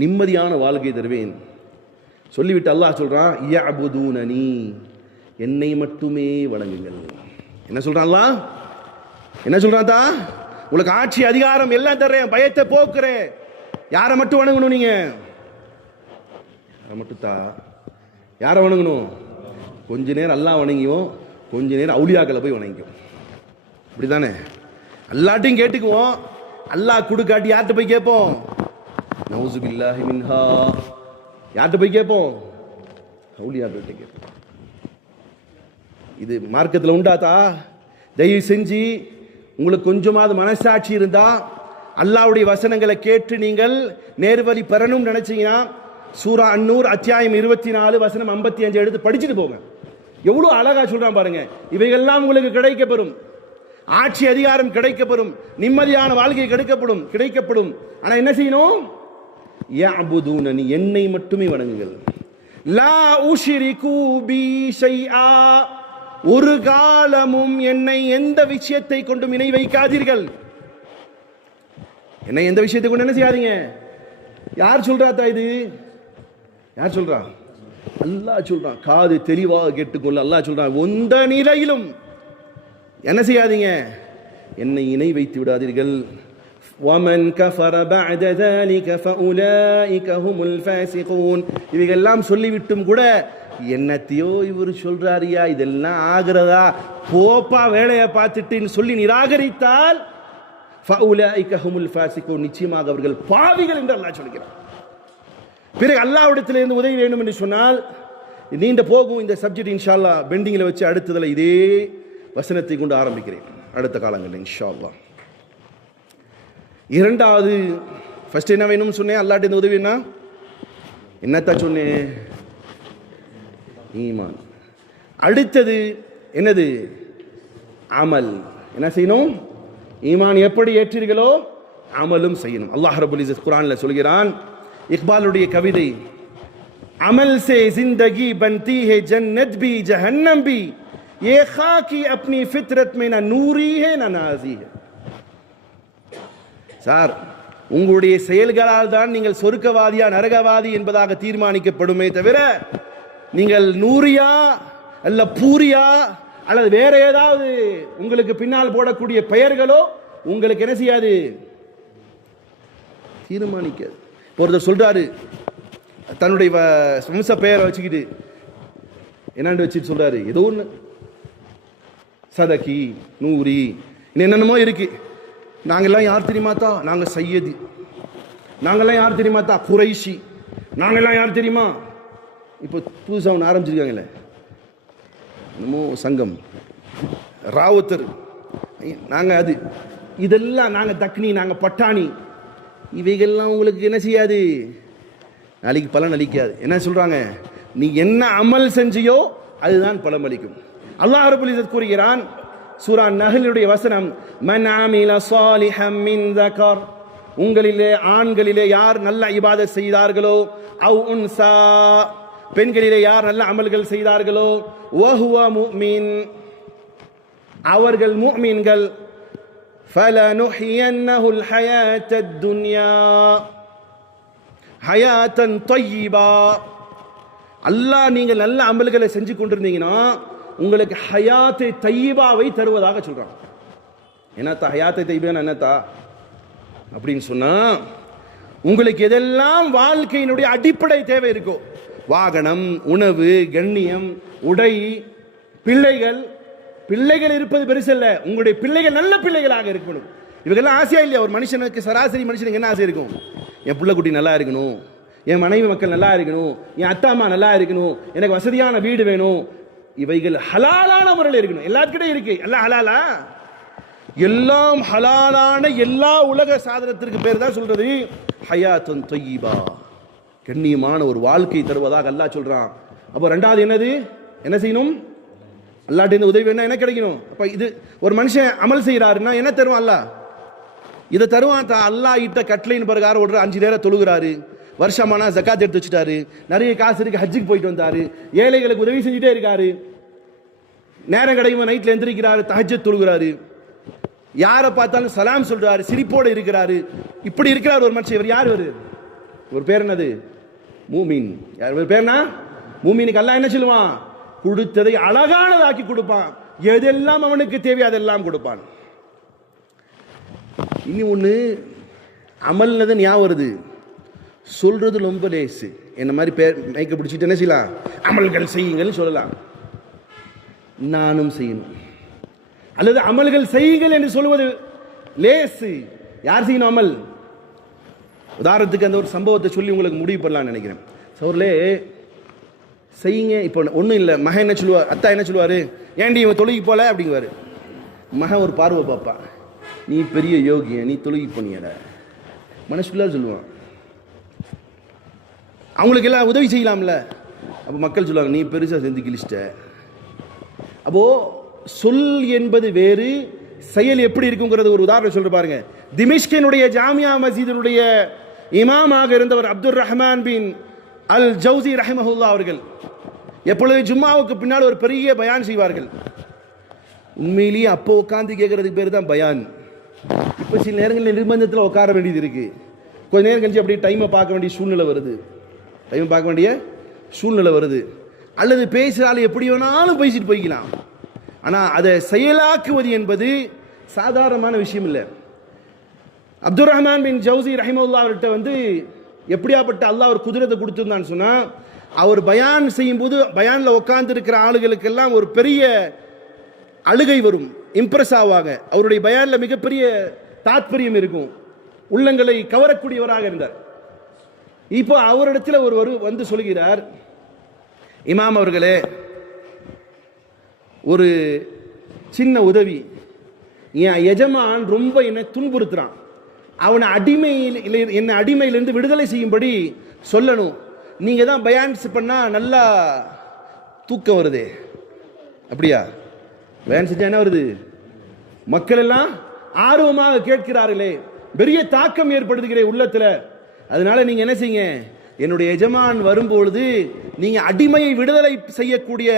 நிம்மதியான வாழ்க்கை தருவேன். சொல்லிவிட்டு அல்லாஹ் சொல்றான், யஅபுதூனனி, என்னை மட்டுமே வணங்குங்கள். என்ன சொல்றான் அல்லாஹ்? என்ன சொல்றான்? தான் உங்களுக்கு ஆட்சி அதிகாரம் எல்லாம் தர்றேன், பயத்தை போக்குறேன். யாரை மட்டும் வணங்கணும்? நீங்க யாரை மட்டும் தா? யாரை வணங்கணும்? கொஞ்ச நேரம் அல்லாஹ் வணங்கியும், கொஞ்ச நேரம் அவுலியாக்களை போய் வணங்கிக்கும். இப்படிதானே? அல்லாட்டையும் கேட்டுக்குவோம், அல்லாஹ் கொடுக்காட்டி யார்கிட்ட போய் கேட்போம்? நவுசு பில்லாஹி மின்ஹா. யார்கிட்ட போய் கேட்போம்? அவுலியாக்கிட்ட கேட்போம். இது மார்க்கத்தில் உண்டாத்தா? தயவு செஞ்சு உங்களுக்கு கொஞ்சமாவது மனசாட்சி இருந்தா அல்லாஹ்வுடைய வசனங்களை கேட்டு நீங்கள் நேர்வழி பெறணும் நினைச்சீங்கன்னா சூரா அன்னூர் அத்தியாயம் 24 வசனம் 55 எடுத்து படிச்சுட்டு போங்க. எவ்வளவு அழகா சொல்றான் பாருங்க. இவைகள்லாம் உங்களுக்கு கிடைக்கப்பெறும், ஆட்சி அதிகாரம் கிடைக்கப்பெறும், நிம்மதியான வாழ்க்கை கிடைக்கப்படும். ஆனா என்ன செய்யணும்? யஅபுதூனனி, என்னை மட்டுமே வணங்குங்கள். லா உஷ்ரிகு பி ஷைஆ, ஒரு காலமும் என்னை எந்த விஷயத்தை கொண்டும் இணை வைக்காதீர்கள். என்னை எந்த விஷயத்தை கொண்டு என்ன செய்யாதீங்க. யார் சொல்றாத்தா இது? யார் சொல்றா? அல்லாஹ் சொல்றான். காது தெளிவாக கேட்டுக்கொள்ள அல்லாஹ் சொல்றான், எந்த நிலையிலும் என்ன செய்யாதீங்க, என்னை இணை வைத்து விடாதீர்கள். وَمَنْ كَفَرَ بَعْدَ ذَلِكَ فَأُولَئِكَ هُمُ الْفَاسِقُونَ. இவைகளெல்லாம் சொல்லிவிட்டும் கூட என்னத்தையோ இவர் சொல்றாரியா, இதெல்லாம் ஆகிறதா, போப்பா வேலையை பார்த்துட்டு சொல்லி நிராகரித்தால் فَأُولَئِكَ هُمُ الْفَاسِقُونَ, நிச்சயமாக அவர்கள் பாவிகள் என்று அல்லாஹ் சொல்கிறார். பிறகு அல்லாஹ்விடத்திலிருந்து உதவி வேண்டும் என்று சொன்னால் நீண்ட போகும் இந்த சப்ஜெக்ட். இன்ஷா அல்லாஹ் பெண்டிங்கில் வச்சு அடுத்ததில் இதே வசனத்தை கொண்டு ஆரம்பிக்கிறேன் அடுத்த காலங்களில் இன்ஷா அல்லாஹ். இரண்டாவது, ஃபர்ஸ்ட் என்ன வேணும்னு சொன்னேன், அல்லாஹ்ட்ட இந்த உதவி என்ன என்னத்தான் சொன்னேன்? ஈமான். அடுத்தது என்னது? அமல். என்ன செய்யணும்? ஈமான் எப்படி ஏற்றீர்களோ அமலும் செய்யணும். அல்லாஹ் ரப்பல் இஸ்ஸத் குர்ஆன்ல சொல்கிறான், இக்பாலுடைய கவிதை, அமல் से जिंदगी बनती है जन्नत भी जहन्नम भी ये खाकी अपनी फितरत में ना नूरी है ना नाजी है. சார், உங்களுடைய செயல்களால் தான் நீங்கள் சொர்க்கவாதியா நரகவாதி என்பதாக தீர்மானிக்கப்படுமே தவிர நீங்கள் நூரியா அல்ல பூரியா அல்லது வேற ஏதாவது உங்களுக்கு பின்னால் போடக்கூடிய பெயர்களோ உங்களுக்கு என்ன செய்யாது, தீர்மானிக்காது. ஒருத்தர் சொல்றாரு, தன்னுடைய வம்ச பெயரை வச்சுக்கிட்டு என்னன்னு வச்சுட்டு சொல்றாரு, ஏதோ ஒன்று சதகி நூரி என்னென்னமோ இருக்கு. நாங்கெல்லாம் யார் தெரியுமாத்தா? நாங்க சையதி. நாங்கெல்லாம் யார் தெரியுமாத்தா? குறைஷி. நாங்கெல்லாம் யார் தெரியுமா? இப்போ புதுசாக ஒன்று ஆரம்பிச்சிருக்காங்களே, என்னமோ சங்கம், ராவுத்தர், நாங்கள் அது, இதெல்லாம் நாங்கள் தக்னி, நாங்கள் பட்டாணி. இவைகள்லாம் உங்களுக்கு என்ன செய்யாது, நாளைக்கு பலன் அளிக்காது. என்ன சொல்றாங்க? நீ என்ன அமல் செஞ்சியோ அதுதான் பலன் அளிக்கும். அல்லாஹ் ரப்பல் இஸ்ஸத் கூறுகிறான், சூரா நஹ்லுடைய வசனம், மன் ஆமில ஸாலிஹம் மின் ஸகர், உங்களிலே ஆண்களிலே யார் நல்ல இபாதத் செய்தார்களோ, அவ் உன்சா, பெண்களிலே யார் நல்ல அமல்கள் செய்தார்களோ, வஹுவ முஃமின், அவர்கள் முஃமின்கள், ஃபலனுஹியன்னஹுல் ஹயாத்தத் துன்யா ஹயாத்தன் தய்யிபா, அல்லாஹ் நீங்கள் நல்ல அமல்களை செஞ்சு கொண்டிருந்தீங்கன்னா உங்களுக்கு ஹயாத்தை தையிபாவை தருவதாக சொல்றான். என்னத்தா ஹயாத்தை தையிபா என்னத்தா அப்படின்னு சொன்னா, உங்களுக்கு எதெல்லாம் வாழ்க்கையினுடைய அடிப்படை தேவை இருக்கோ, வாகனம், உணவு, கண்ணியம், உடை, பிள்ளைகள் இருப்பது பெருசல்ல, உங்களுடைய பிள்ளைகள் நல்ல பிள்ளைகளாக இருக்கணும். இவங்கெல்லாம் ஆசையா இல்லையா? ஒரு மனுஷனுக்கு, சராசரி மனுஷனுக்கு என்ன ஆசை இருக்கும்? என் புள்ள குட்டி நல்லா இருக்கணும், என் மனைவி மக்கள் நல்லா இருக்கணும், என் அத்தா அம்மா நல்லா இருக்கணும், எனக்கு வசதியான வீடு வேணும். இவைகள் ஹலாலான முறையில் இருக்கணும். எல்லாத்துக்கிட்டையும் இருக்கு. எல்லாம் ஹலாலா? எல்லாம் ஹலாலான எல்லா உலக சாதனத்திற்கு பேர் தான் சொல்றது ஹயாத்துன் தய்யிபா, கண்ணியமான ஒரு வாழ்க்கை தருவதாக அல்லாஹ் சொல்றான். அப்போ ரெண்டாவது என்னது? என்ன செய்யணும்? அல்லாஹ்ட்ட இந்த உதவி என்ன கிடைக்கணும்? அப்ப இது ஒரு மனுஷன் அமல் செய்யறாருன்னா என்ன தருவான்? அல்லாஹ் இதை தருவான். அல்லாஹ் இட்ட கட்டளையின் பிரகாரம் ஒரு 5 நேரம் தொழுகிறாரு, வருஷமானா ஜக்காத் எடுத்து வச்சுட்டாரு, நிறைய காசு இருக்கு, ஹஜ்ஜுக்கு போயிட்டு வந்தாரு, ஏழைகளுக்கு உதவி செஞ்சுட்டே இருக்காரு, நேரம் கிடைக்கும் நைட்ல எந்திரிக்கிறாரு, தஹஜ்ஜத் தொழுகிறாரு, யாரை பார்த்தாலும் சலாம் சொல்றாரு, சிரிப்போடு இருக்கிறாரு. இப்படி இருக்கிறார் ஒரு மனுஷன். இவர் யார்? ஒரு பேர் என்னது? மூமின். யார் ஒரு பேர்னா? மூமினுக்கு அல்லாஹ் என்ன சொல்லுவான்? கொடுத்ததை அழகானதாக்கி கொடுப்பான். எதெல்லாம் அவனுக்கு தேவை அதெல்லாம் கொடுப்பான். இனி ஒண்ணு அமல்னது ஞாபகம் வருது, சொல்றது ரொம்ப லேசு. என்ன மாதிரி பேர் மைக்க பிடிச்சிட்டு என்ன செய்யலாம்? அமல்கள் செய்யுங்கள் சொல்லலாம். நானும் செய்யணும் அல்லது அமல்கள் செய்யுங்கள் என்று சொல்லுவது லேசு. யார் செய்யணும் அமல்? உதாரணத்துக்கு அந்த ஒரு சம்பவத்தை சொல்லி உங்களுக்கு முடிவு பண்ணலாம்னு நினைக்கிறேன். சோர்லே செய்யுங்க. இப்போ ஒன்றும் இல்லை, மகன் என்ன சொல்லுவார், அத்தா என்ன சொல்லுவார், ஏன்டி இவன் தொழுகி போல அப்படிங்குவார். மகன் ஒரு பார்வை பார்ப்பான், நீ பெரிய யோகிய, நீ தொழுகி பண்ணியல, மனசுக்குள்ள சொல்லுவான். அவங்களுக்கு எல்லாம் உதவி செய்யலாம்ல. அப்போ மக்கள் சொல்லுவாங்க, நீ பெருசாக செஞ்சு கிழிச்சிட்ட. அப்போ சொல் என்பது வேறு, செயல் எப்படி இருக்குங்கிறது ஒரு உதாரணம் சொல்ற பாருங்க. திமிஷ்கினுடைய ஜாமியா மஸ்ஜிதினுடைய இமாமாக இருந்தவர் அப்துல் ரஹ்மான் பின் அல் ஜவுசி ரஹிமஹுல்லா அவர்கள் எப்பொழுது ஜும்மாவுக்கு பின்னால் ஒரு பெரிய பயான் செய்வார்கள். உண்மையிலேயே அப்போ உட்காந்து கேட்கறதுக்கு பேர் தான் பயான். இப்போ சில நேரங்களில் நிர்பந்தத்தில் உட்கார வேண்டியது இருக்கு. கொஞ்ச நேரம் கழிச்சு அப்படியே டைமை பார்க்க வேண்டிய சூழ்நிலை வருது. அல்லது பேசுகிறாலும் எப்படி வேணாலும் பேசிட்டு போய்க்கலாம். ஆனால் அதை செயலாக்குவது என்பது சாதாரணமான விஷயம் இல்லை. அப்துல் ரஹ்மான் பின் ஜவுசி ரஹிமஹுல்லா அவர்கிட்ட எப்படியாப்பட்ட அல்லாஹ் ஒரு குதிரத்தை கொடுத்துருந்தான்னு சொன்னால், அவர் பயான் செய்யும்போது பயானில் உட்கார்ந்து இருக்கிற ஆளுகளுக்கெல்லாம் ஒரு பெரிய அழுகை வரும், இம்ப்ரெஸ் ஆவாங்க. அவருடைய பயானில் மிகப்பெரிய தாத்பரியம் இருக்கும், உள்ளங்களை கவரக்கூடியவராக இருந்தார். இப்போ அவரிடத்தில் ஒருவர் சொல்கிறார், இமாம் அவர்களே, ஒரு சின்ன உதவி, என் எஜமான் ரொம்ப என்னை துன்புறுத்துறான், அவனை என்னை அடிமையிலிருந்து விடுதலை செய்யும்படி சொல்லணும். நீங்கள் தான் பயான்ஸ் பண்ணால் நல்லா தூக்கம் வருதே. அப்படியா? பயான் செஞ்சா என்ன வருது? மக்கள் எல்லாம் ஆர்வமாக கேட்கிறார்களே, பெரிய தாக்கம் ஏற்படுத்துகிறே உள்ளத்தில். அதனால நீங்கள் என்ன செய்யுங்க, என்னுடைய எஜமான் வரும்பொழுது நீங்கள் அடிமையை விடுதலை செய்யக்கூடிய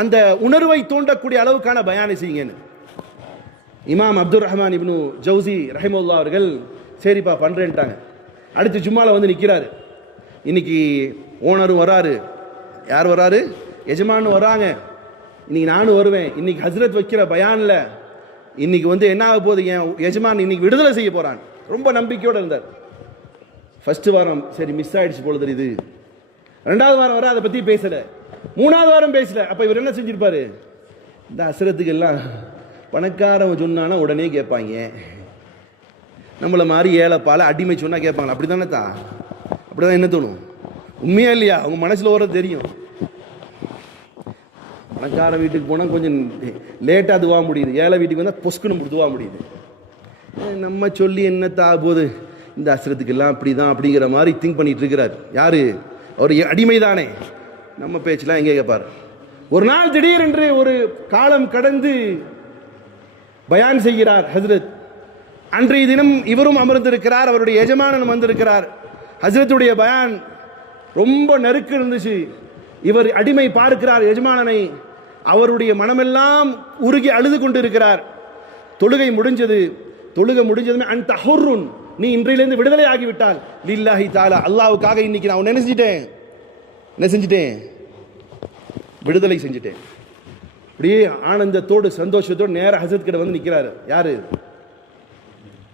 அந்த உணர்வை தூண்டக்கூடிய அளவுக்கான பயானை செய்யுங்கன்னு இமாம் அப்துல் ரஹ்மான் இப்னு ஜவுசி ரஹிமஹுல்லா அவர்கள் சரிப்பா பண்றேன்ட்டாங்க. அடுத்து ஜும்மால நிற்கிறாரு. இன்னைக்கு ஓனரும் வராரு. யார் வராரு? எஜமான் வராங்க. இன்னைக்கு நானும் வருவேன். இன்னைக்கு ஹஸ்ரத் வைக்கிற பயான்ல இன்னைக்கு என்ன ஆக போகுது, என் எஜமான் இன்னைக்கு விடுதலை செய்ய போறான். ரொம்ப நம்பிக்கையோடு இருந்தார். ஃபர்ஸ்ட் வாரம் சரி மிஸ் ஆயிடுச்சு போல தெரியுது. 2வது வாரம் வர அதை பத்தி பேசல. 3வது வாரம் பேசல. அப்ப இவர் என்ன செஞ்சிருப்பாரு? இந்த ஹஸ்ரத்துக்கு எல்லாம் பணக்காரன் சொன்னானா உடனே கேட்பாங்க, நம்மள மாதிரி ஏழைப்பால அடிமை சொன்னா கேட்பாங்க. அப்படித்தானே அப்படிதான் என்ன தோணும்? உண்மையா இல்லையா? அவங்க மனசுல ஓர தெரியும். பணக்கார வீட்டுக்கு போனால் கொஞ்சம் லேட்டாக துவா முடியுது, ஏழை வீட்டுக்கு வந்தால் பொஸ்குன்னு துவா முடியுது. நம்ம சொல்லி என்னத்தா போது, இந்த அஸ்ரத்துக்கு எல்லாம் அப்படிதான் அப்படிங்கிற மாதிரி திங்க் பண்ணிட்டு இருக்கிறார். யாரு? அவர் அடிமை தானே. நம்ம பேச்செல்லாம் எங்கே கேட்பார்? ஒரு நாள் திடீரென்று ஒரு காலம் கடந்து பயான் செய்கிறார் ஹஸ்ரத். அன்றைய தினம் இவரும் அமர்ந்திருக்கிறார், அவருடைய எஜமானன் வந்திருக்கிறார். ஹஸ்ரத்துடைய பயான் ரொம்ப நெருக்கு இருந்துச்சு. இவர் அடிமை பார்க்கிறார் எஜமானனை. அவருடைய மனமெல்லாம் உருகி அழுது கொண்டிருக்கிறார். தொழுகை முடிஞ்சதுமே அன்த ஹுர்ருன், நீ இன்றையிலிருந்து விடுதலை ஆகிவிட்டால் லில்லாஹி தஆலா, அல்லாஹ்வுக்காக இன்னைக்கு நான் என்ன செஞ்சிட்டேன்? விடுதலை செஞ்சிட்டேன். அப்படியே ஆனந்தத்தோடு சந்தோஷத்தோடு நேர ஹஸ்ரத் கிட்ட நிற்கிறாரு.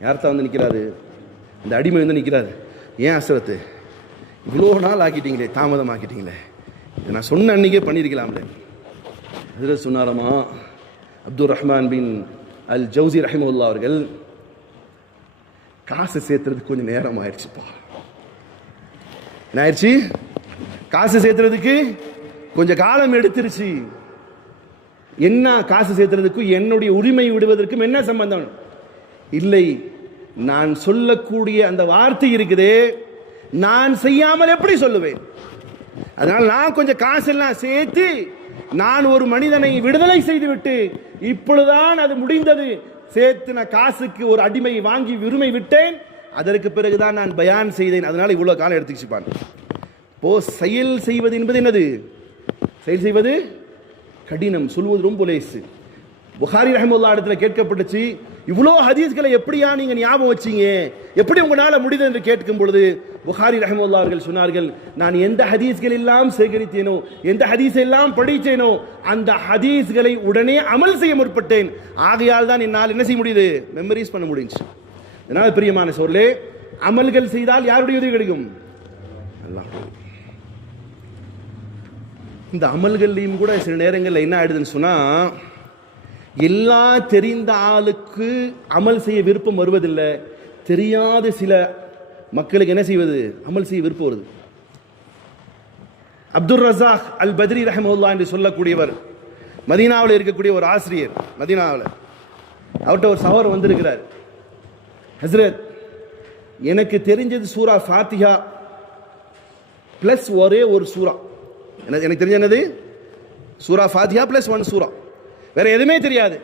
யார்தான் நிற்கிறாரு? இந்த அடிமை நிற்கிறாரு. ஏன் ஹஸ்ரத் இவ்வளோ நாள் ஆக்கிட்டீங்களே, தாமதம் ஆக்கிட்டீங்களே, நான் சொன்ன அன்னைக்கே பண்ணியிருக்கலாம்ல. ஹஸ்ரத் சொன்னாரமா, அப்துல் ரஹ்மான் பின் அல் ஜவுசி ரஹிமஹுல்லா அவர்கள், காசு சேர்த்துறதுக்கு கொஞ்சம் நேரம் ஆயிடுச்சுப்பா. என்ன ஆயிடுச்சு? காசு சேர்த்துறதுக்கு கொஞ்சம் காலம் எடுத்துருச்சு. என்ன காசு சேர்த்துறதுக்கும் என்னுடைய உரிமை விடுவதற்கும் என்ன சம்பந்தம்? இல்லை, நான் சொல்லக்கூடிய அந்த வார்த்தை இருக்குதே, நான் செய்யாமல் எப்படி சொல்லுவேன்? அதனால் நான் கொஞ்சம் காசெல்லாம் சேர்த்து நான் ஒரு மனிதனை விடுதலை செய்துவிட்டு இப்பொழுதுதான் அது முடிந்தது. சேர்த்து நான் காசுக்கு ஒரு அடிமை வாங்கி உரிமை விட்டேன். அதற்கு பிறகுதான் நான் பயான் செய்தேன். அதனால இவ்வளவு காலம் எடுத்துக்கிச்சுப்பான். இப்போ செயல் செய்வது என்பது என்னது? செயல் செய்வது கடினம், சொல்வது ரொம்ப லேசு. புகாரி ரஹ்மத்துல்லாஹி இடத்துல கேட்கப்பட்டுச்சு, இவ்வளோ ஹதீஸ்களை எப்படியா நீங்க ஞாபகம் வச்சீங்க, எப்படி உங்களால முடிந்தது என்று கேட்கும் பொழுது புகாரி ரஹ்மத்துல்லாஹி அவர்கள் சொன்னார்கள், நான் எந்த ஹதீஸ்கள் எல்லாம் சேகரித்தேனோ, எந்த ஹதீஸ் எல்லாம் படித்தேனோ, அந்த ஹதீஸ்களை உடனே அமல் செய்ய முற்பட்டேன். ஆகையால் தான் என்னால் என்ன செய்ய முடியுது? மெமரிஸ் பண்ண முடிஞ்சு. அதனால பிரியமான சோர்களே, அமல்கள் செய்தால் யாருடைய உதவி கிடைக்கும்? அல்லாஹ். இந்த அமல்கள்லையும் கூட சில நேரங்களில் என்ன ஆயிடுதுன்னு சொன்னா, எல்லா தெரிந்த ஆளுக்கு அமல் செய்ய விருப்பம் வருவதில்லை. தெரியாத சில மக்களுக்கு என்ன செய்வது? அமல் செய்ய விருப்பம் வருது. அப்துல் ரஸாக் அல் பத்ரி ரஹ்மத்துல்லாஹி என்று சொல்லக்கூடியவர், மதீனாவில் இருக்கக்கூடிய ஒரு ஆசிரியர். மதீனாவில் அவர்கிட்ட ஒரு சவர் வந்திருக்கிறார். ஹஸ்ரத், எனக்கு தெரிஞ்சது சூரா ஃபாத்திஹா பிளஸ் ஒரே ஒரு சூரா. எனக்கு தெரிஞ்சது சூரா ஃபாத்திஹா பிளஸ் 1 சூரா, வேற எதுவுமே தெரியாது.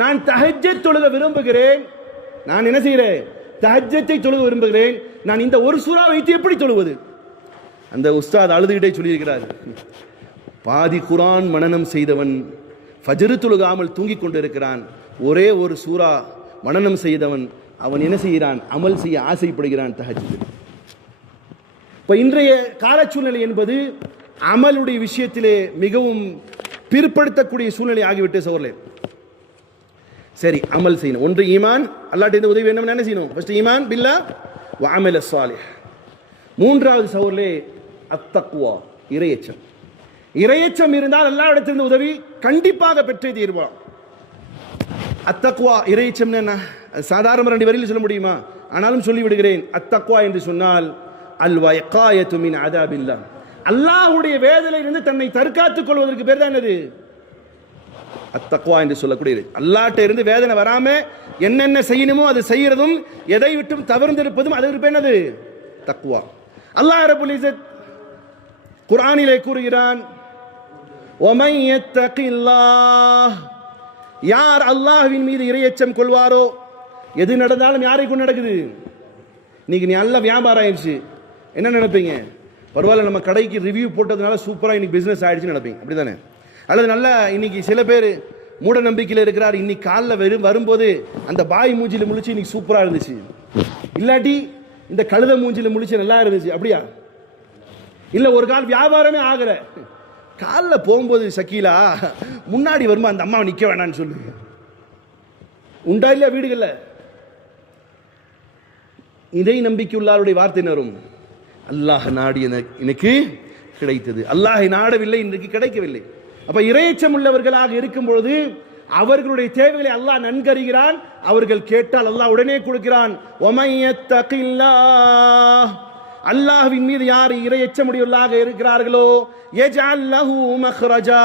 நான் தஹஜ்ஜத் தொழுக விரும்புகிறேன். நான் என்ன செய்கிறேன்? தஹஜ்ஜத்தை தொழுக விரும்புகிறேன். நான் இந்த ஒரு சூரா வைத்து எப்படி தொழுவது? அந்த உஸ்தாத் அழுதுகிட்டே சொல்லியிருக்கிறார், பாதி குரான் மனனம் செய்தவன் ஃபஜ்ர் தொழுகாமல் தூங்கிக் கொண்டிருக்கிறான். ஒரே ஒரு சூரா மனனம் செய்தவன் அவன் என்ன செய்கிறான்? அமல் செய்ய ஆசைப்படுகிறான் தஹஜ்ஜுத். இப்போ இன்றைய கால சூழ்நிலை என்பது அமலுடைய விஷயத்திலே மிகவும் பிற்படுத்தக்கூடிய சூழ்நிலை ஆகிவிட்டு சோர்லே. சரி, அமல் செய்யணும். ஒன்று ஈமான், அல்லாஹ்ட்ட உதவி வேணும். என்ன செய்யணும்? ஃபர்ஸ்ட் ஈமான் பில்லா வ அமல் ஸாலிஹ். மூன்றாவது சோர்லே அத்தக்வா, இறையச்சம். இறையச்சம் இருந்தால் அல்லாஹ்விடத்திலிருந்து உதவி கண்டிப்பாக பெற்றே தீர்வான். அத்தக்வா, இறையச்சம் என்ன? சாதாரண 2 வரியில் சொல்ல முடியுமா? ஆனாலும் சொல்லிவிடுகிறேன். அத்தக்வா என்று சொன்னால் அல் வயகாயத்து மின் அதாபில்லா, அல்லாஹ்வுடைய வேதனையிலிருந்து தன்னை தற்காத்துக் கொள்வதற்கு பேர் தான் என்னது? அத்தக்வா என்று சொல்லக்கூடியது. அல்லாஹ்ட்ட இருந்து வேதனை வராம என்னென்ன செய்யணுமோ அது செய்யறதும், எதை விட்டும் தவிர்ந்திருப்பதும், அதுக்கு பேர் என்னது? தக்வா. அல்லாஹ் ரப்பல் இஸ்ஸத் குர்ஆனிலே கூறுகிறான், وَمَن يَتَّقِ اللَّهَ, யார் அல்லாஹ்வின் மீது இறையச்சம் கொள்வாரோ, எது நடந்தாலும் யாரை கொண்டு நடக்குது? இன்னைக்கு நல்ல வியாபாரம் ஆயிடுச்சு, என்ன நினைப்பீங்க? பரவாயில்ல, நம்ம கடைக்கு ரிவ்யூ போட்டதுனால சூப்பராக இன்னைக்கு பிஸ்னஸ் ஆயிடுச்சுன்னு நினைப்பீங்க, அப்படிதானே? அல்லது நல்லா இன்னைக்கு சில பேர் மூட நம்பிக்கையில் இருக்கிறார், இன்னைக்கு காலில் வரும்போது அந்த பாய் மூஞ்சியில் முழிச்சு இன்னைக்கு சூப்பராக இருந்துச்சு, இல்லாட்டி இந்த கழுத மூஞ்சியில் முழிச்சு நல்லா இருந்துச்சு, அப்படியா? இல்லை, ஒரு கால் வியாபாரமே ஆகல, காலில் போகும்போது சக்கீலா முன்னாடி வருமா அந்த அம்மாவை நிற்க வேணான்னு சொல்லுங்க. உண்டா இல்லையா வீடுகளில்? இதை நம்பிக்கையுள்ளாருடைய வார்த்தை வரும், அல்லாஹ் நாடி எனக்கு கிடைத்தது, அல்லாஹை நாடவில்லை, இன்றைக்கு கிடைக்கவில்லை. அப்ப இறையச்சம் உள்ளவர்களாக இருக்கும் பொழுது அவர்களுடைய தேவைகளை அல்லாஹ் நன்கறிகிறான். அவர்கள் கேட்டால் அல்லாஹ் உடனே கொடுக்கிறான். அல்லாஹ்வின் மீது யார் இறையச்சமுடையவர்களாக இருக்கிறார்களோ யஜ்அல் லஹு மக்ரஜா,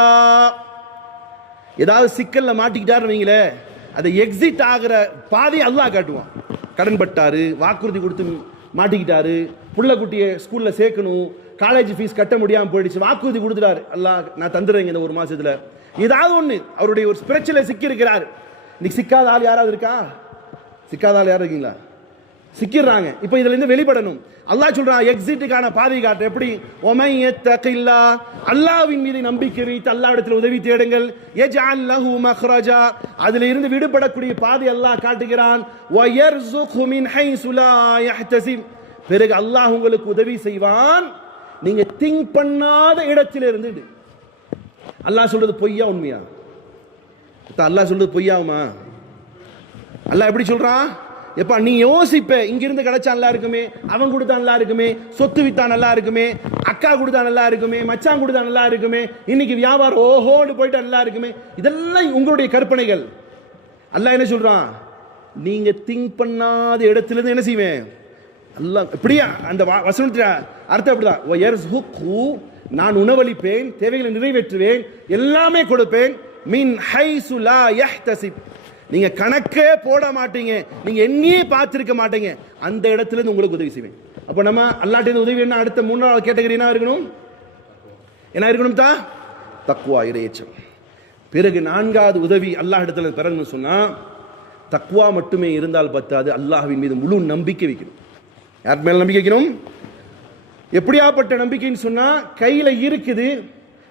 ஏதாவது சிக்கல்ல மாட்டிக்கிட்டாருன்னு வைங்களே, அதை எக்ஸிட் ஆகிற பாதை அல்லாஹ் காட்டுவான். கடன் பட்டாரு, வாக்குறுதி கொடுத்து மாட்டிக்கிட்டாரு, புள்ள குட்டியை ஸ்கூல்ல சேர்க்கணும், காலேஜ் ஃபீஸ் கட்ட முடியாமல் போயிடுச்சு, வாக்குறுதி கொடுத்துட்டாரு, அல்லாஹ் நான் தந்துடுறேங்க இந்த 1 மாசத்துல, ஏதாவது ஒன்று அவருடைய ஒரு பிரச்சனை சிக்கி இருக்கிறார். இன்னைக்கு சிக்காத ஆள் யாராவது இருக்கா? சிக்காத ஆள் யாரும் இருக்கீங்களா? சிக்கிறாங்க. இப்போ இதுல இருந்து வெளிப்படணும். அல்லாஹ் சொல்றான் எக்ஸிட்டுக்கான பாதை காட்டு. எப்படி? ஒமை யத்தகில்லா, அல்லாஹ்வின் மீது நம்பிக்கை வைத்து அல்லாஹ்விடத்தில் உதவி தேடுங்கள். யஜ்அல் லஹு மக்ரஜா, அதில் இருந்து விடுபடக்கூடிய பாதை அல்லாஹ் காட்டுகிறான். வயர்ஸுகு மின் ஹைஸு லா யஹ்தஸிப், பிறகு அல்லாஹ் உங்களுக்கு உதவி செய்வான் நீங்க திங்க் பண்ணாத இடத்தில் இருந்து. அல்லாஹ் சொல்றது பொய்யா உண்மையா? அல்லாஹ் சொல்றது பொய்யாவுமா? அல்லாஹ் எப்படி சொல்றான்? எப்பா நீ யோசிப்ப, இங்கிருந்து கிடைச்சா நல்லா இருக்குமே, அவன் கொடுத்தா நல்லா இருக்குமே, சொத்து வித்தா நல்லா இருக்குமே, அக்கா கொடுத்தா நல்லா இருக்குமே, மச்சான் கொடுத்தா நல்லா இருக்குமே, இன்னைக்கு வியாபாரம் ஓஹோடு போயிட்டா நல்லா இருக்குமே, இதெல்லாம் உங்களுடைய கற்பனைகள். அல்லாஹ் என்ன சொல்றான்? நீங்க திங்க் பண்ணாத இடத்துல இருந்து என்ன செய்வேன் அல்லாஹ். இப்படியா அந்த வசனத்துல அர்த்தம் அப்படிதான். நான் உணவளிப்பேன், தேவைகளை நிறைவேற்றுவேன், எல்லாமே கொடுப்பேன். மின் ஹைசு லா யஹ்தஸிப், நீங்க கணக்கே போட மாட்டீங்க, நீங்க எண்ணியே பார்த்திருக்க மாட்டீங்க, அந்த இடத்துல இருந்து உங்களுக்கு உதவி செய்வேன். அப்ப நம்ம அல்லாஹ்ட்ட உதவி என்ன? அடுத்த 3வது கேட்டகரி என்ன இருக்கணும்? என்ன இருக்கணும்? தக்வா, இறையச்சம். பிறகு 4வது உதவி அல்லாஹ் இடத்துல பெறணும்னு சொன்னா, தக்வா மட்டுமே இருந்தால் பத்தாது, அல்லாஹ்வின் மீது முழு நம்பிக்கை வைக்கணும். யார் மேல நம்பிக்கை வைக்கணும்? எப்படியாப்பட்ட நம்பிக்கைன்னு சொன்னா, கையில இருக்குது,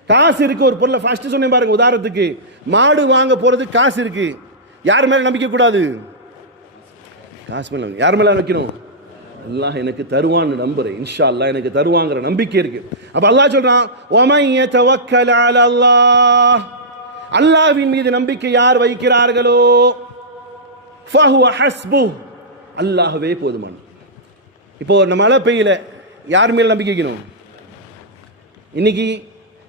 காசு இருக்கு, ஒரு பொருளை ஃபர்ஸ்ட் சொன்னேன் பாருங்க, உதாரணத்துக்கு மாடு வாங்க போறது, காசு இருக்கு, யார் மேல நம்பிக்கை கூடாது? காசு மேல. யார் மேல வைக்கணும்? அல்லாஹ் எனக்கு தருவான்னு நம்புறேன், இன்ஷா அல்லாஹ் எனக்கு தருவாங்கிற நம்பிக்கை இருக்கு. அப்ப அல்லாஹ் சொல்றான், வமன் யதவக்கல் அலல்லாஹ், அல்லாஹ்வின் மீது நம்பிக்கை யார் வைக்கிறார்களோ ஃபஹுவ ஹஸ்புஹ், அல்லாஹ்வே போதுமானது. இப்போ நம்ம மழை பெய்யல, யார் மேல நம்பிக்கை வைக்கணும்? இன்னைக்கு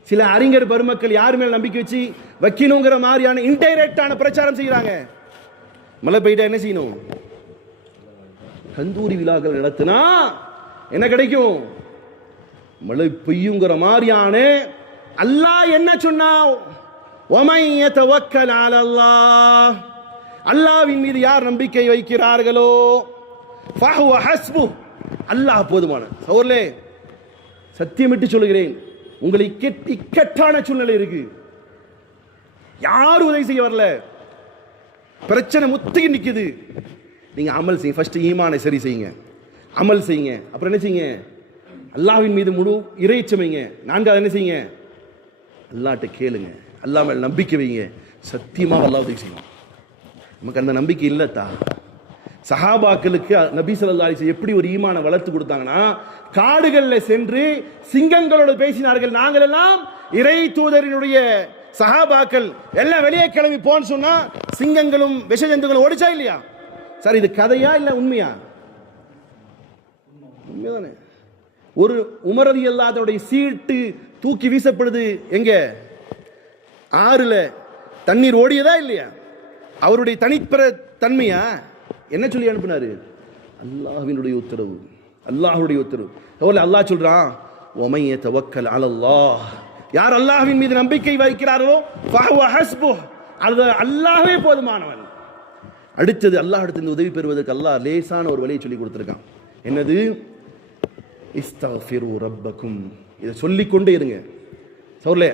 சில அறிஞர் பெருமக்கள் யார் மேல நம்பிக்கை வச்சு வைக்கணுங்கிற மாதிரியான இன்டைரக்டான பிரச்சாரம் செய்யறாங்க. மழை பெய்தா என்ன செய்யணும்? கந்தூரி விழாக்கள் நடத்தினா என்ன கிடைக்கும்? மழை பெய்யுங்கிற மாதிரியான. அல்லாஹ் என்ன சொன்னா? வமன் யதவக்கல் அலல்லாஹ், அல்லாஹ்வின் மீது யார் நம்பிக்கை வைக்கிறார்களோ ஃபஹுவ ஹஸ்பு, அல்லாஹ் போதுமான. சகோதரர்களே, சத்தியமிட்டு சொல்கிறேன், உங்களை இக்கட்டான சூழ்நிலை இருக்கு, யாரும் உதவி செய்ய வரல, பிரச்சனை முத்திக்கு நிக்குது, நீங்க அமல் செய்யுங்க. ஃபர்ஸ்ட் ஈமானை சரி செய்யுங்க, அமல் செய்யுங்க. அப்புறம் என்ன செய்யுங்க? அல்லாஹ்வின் மீது முழு இறைச்சமைங்க. நான்காவது என்ன செய்யுங்க? அல்லாஹ்ட்ட கேளுங்க, அல்லாஹ் மேல நம்பிக்கை வைங்க. சத்தியமாக அல்லாஹ் உதவி செய்யும். நமக்கு அந்த நம்பிக்கை இல்லத்தா. சஹாபாக்களுக்கு நபி ஸல்லல்லாஹு அலைஹி வஸல்லம் எப்படி ஒரு ஈமானை வளர்த்து கொடுத்தாங்கன்னா, காடுகளில் சென்று சிங்கங்களோடு பேசினார்கள். நாங்கள் எல்லாம் இறை தூதரினுடைய சஹாபாக்கள் எல்லாம் வெளியே கிளம்பி போன்னு சொன்னா சிங்கங்களும் விஷ ஜந்துகளும் ஓடிச்சா இல்லையா? சார், இது கதையா இல்ல உண்மையா? உண்மைதானே. ஒரு உமர் ரலியல்லாஹு அன்ஹுடைய சீட்டு தூக்கி வீசப்படுது எங்க? ஆறுல. தண்ணீர் ஓடியதா இல்லையா? அவருடைய தனிப்பெற தன்மையா? என்ன சொல்லி அனுப்பினாரு? அல்லாஹ்வினுடைய உத்தரவு, அல்லாஹ்வுடைய உத்தரவு. அல்லாஹ் சொல்றான், வமை யதவக்கல் அலல்லாஹ், யார் அல்லாஹ்வின் மீது நம்பிக்கை வைக்கிறாரோ ஃபஹுவ ஹஸ்புஹ், அது அல்லாஹ்வே போதுமானவன். அடுத்தது அல்லாஹ் இடத்துல உதவி பெறுவதற்கு அல்லாஹ் லேசான ஒரு வழியை சொல்லி கொடுத்திருக்கான். என்னது? இஸ்தக்ஃபிரு ரப்பக்கும். இதை சொல்லிக்கொண்டே இருங்க. சௌர்லே,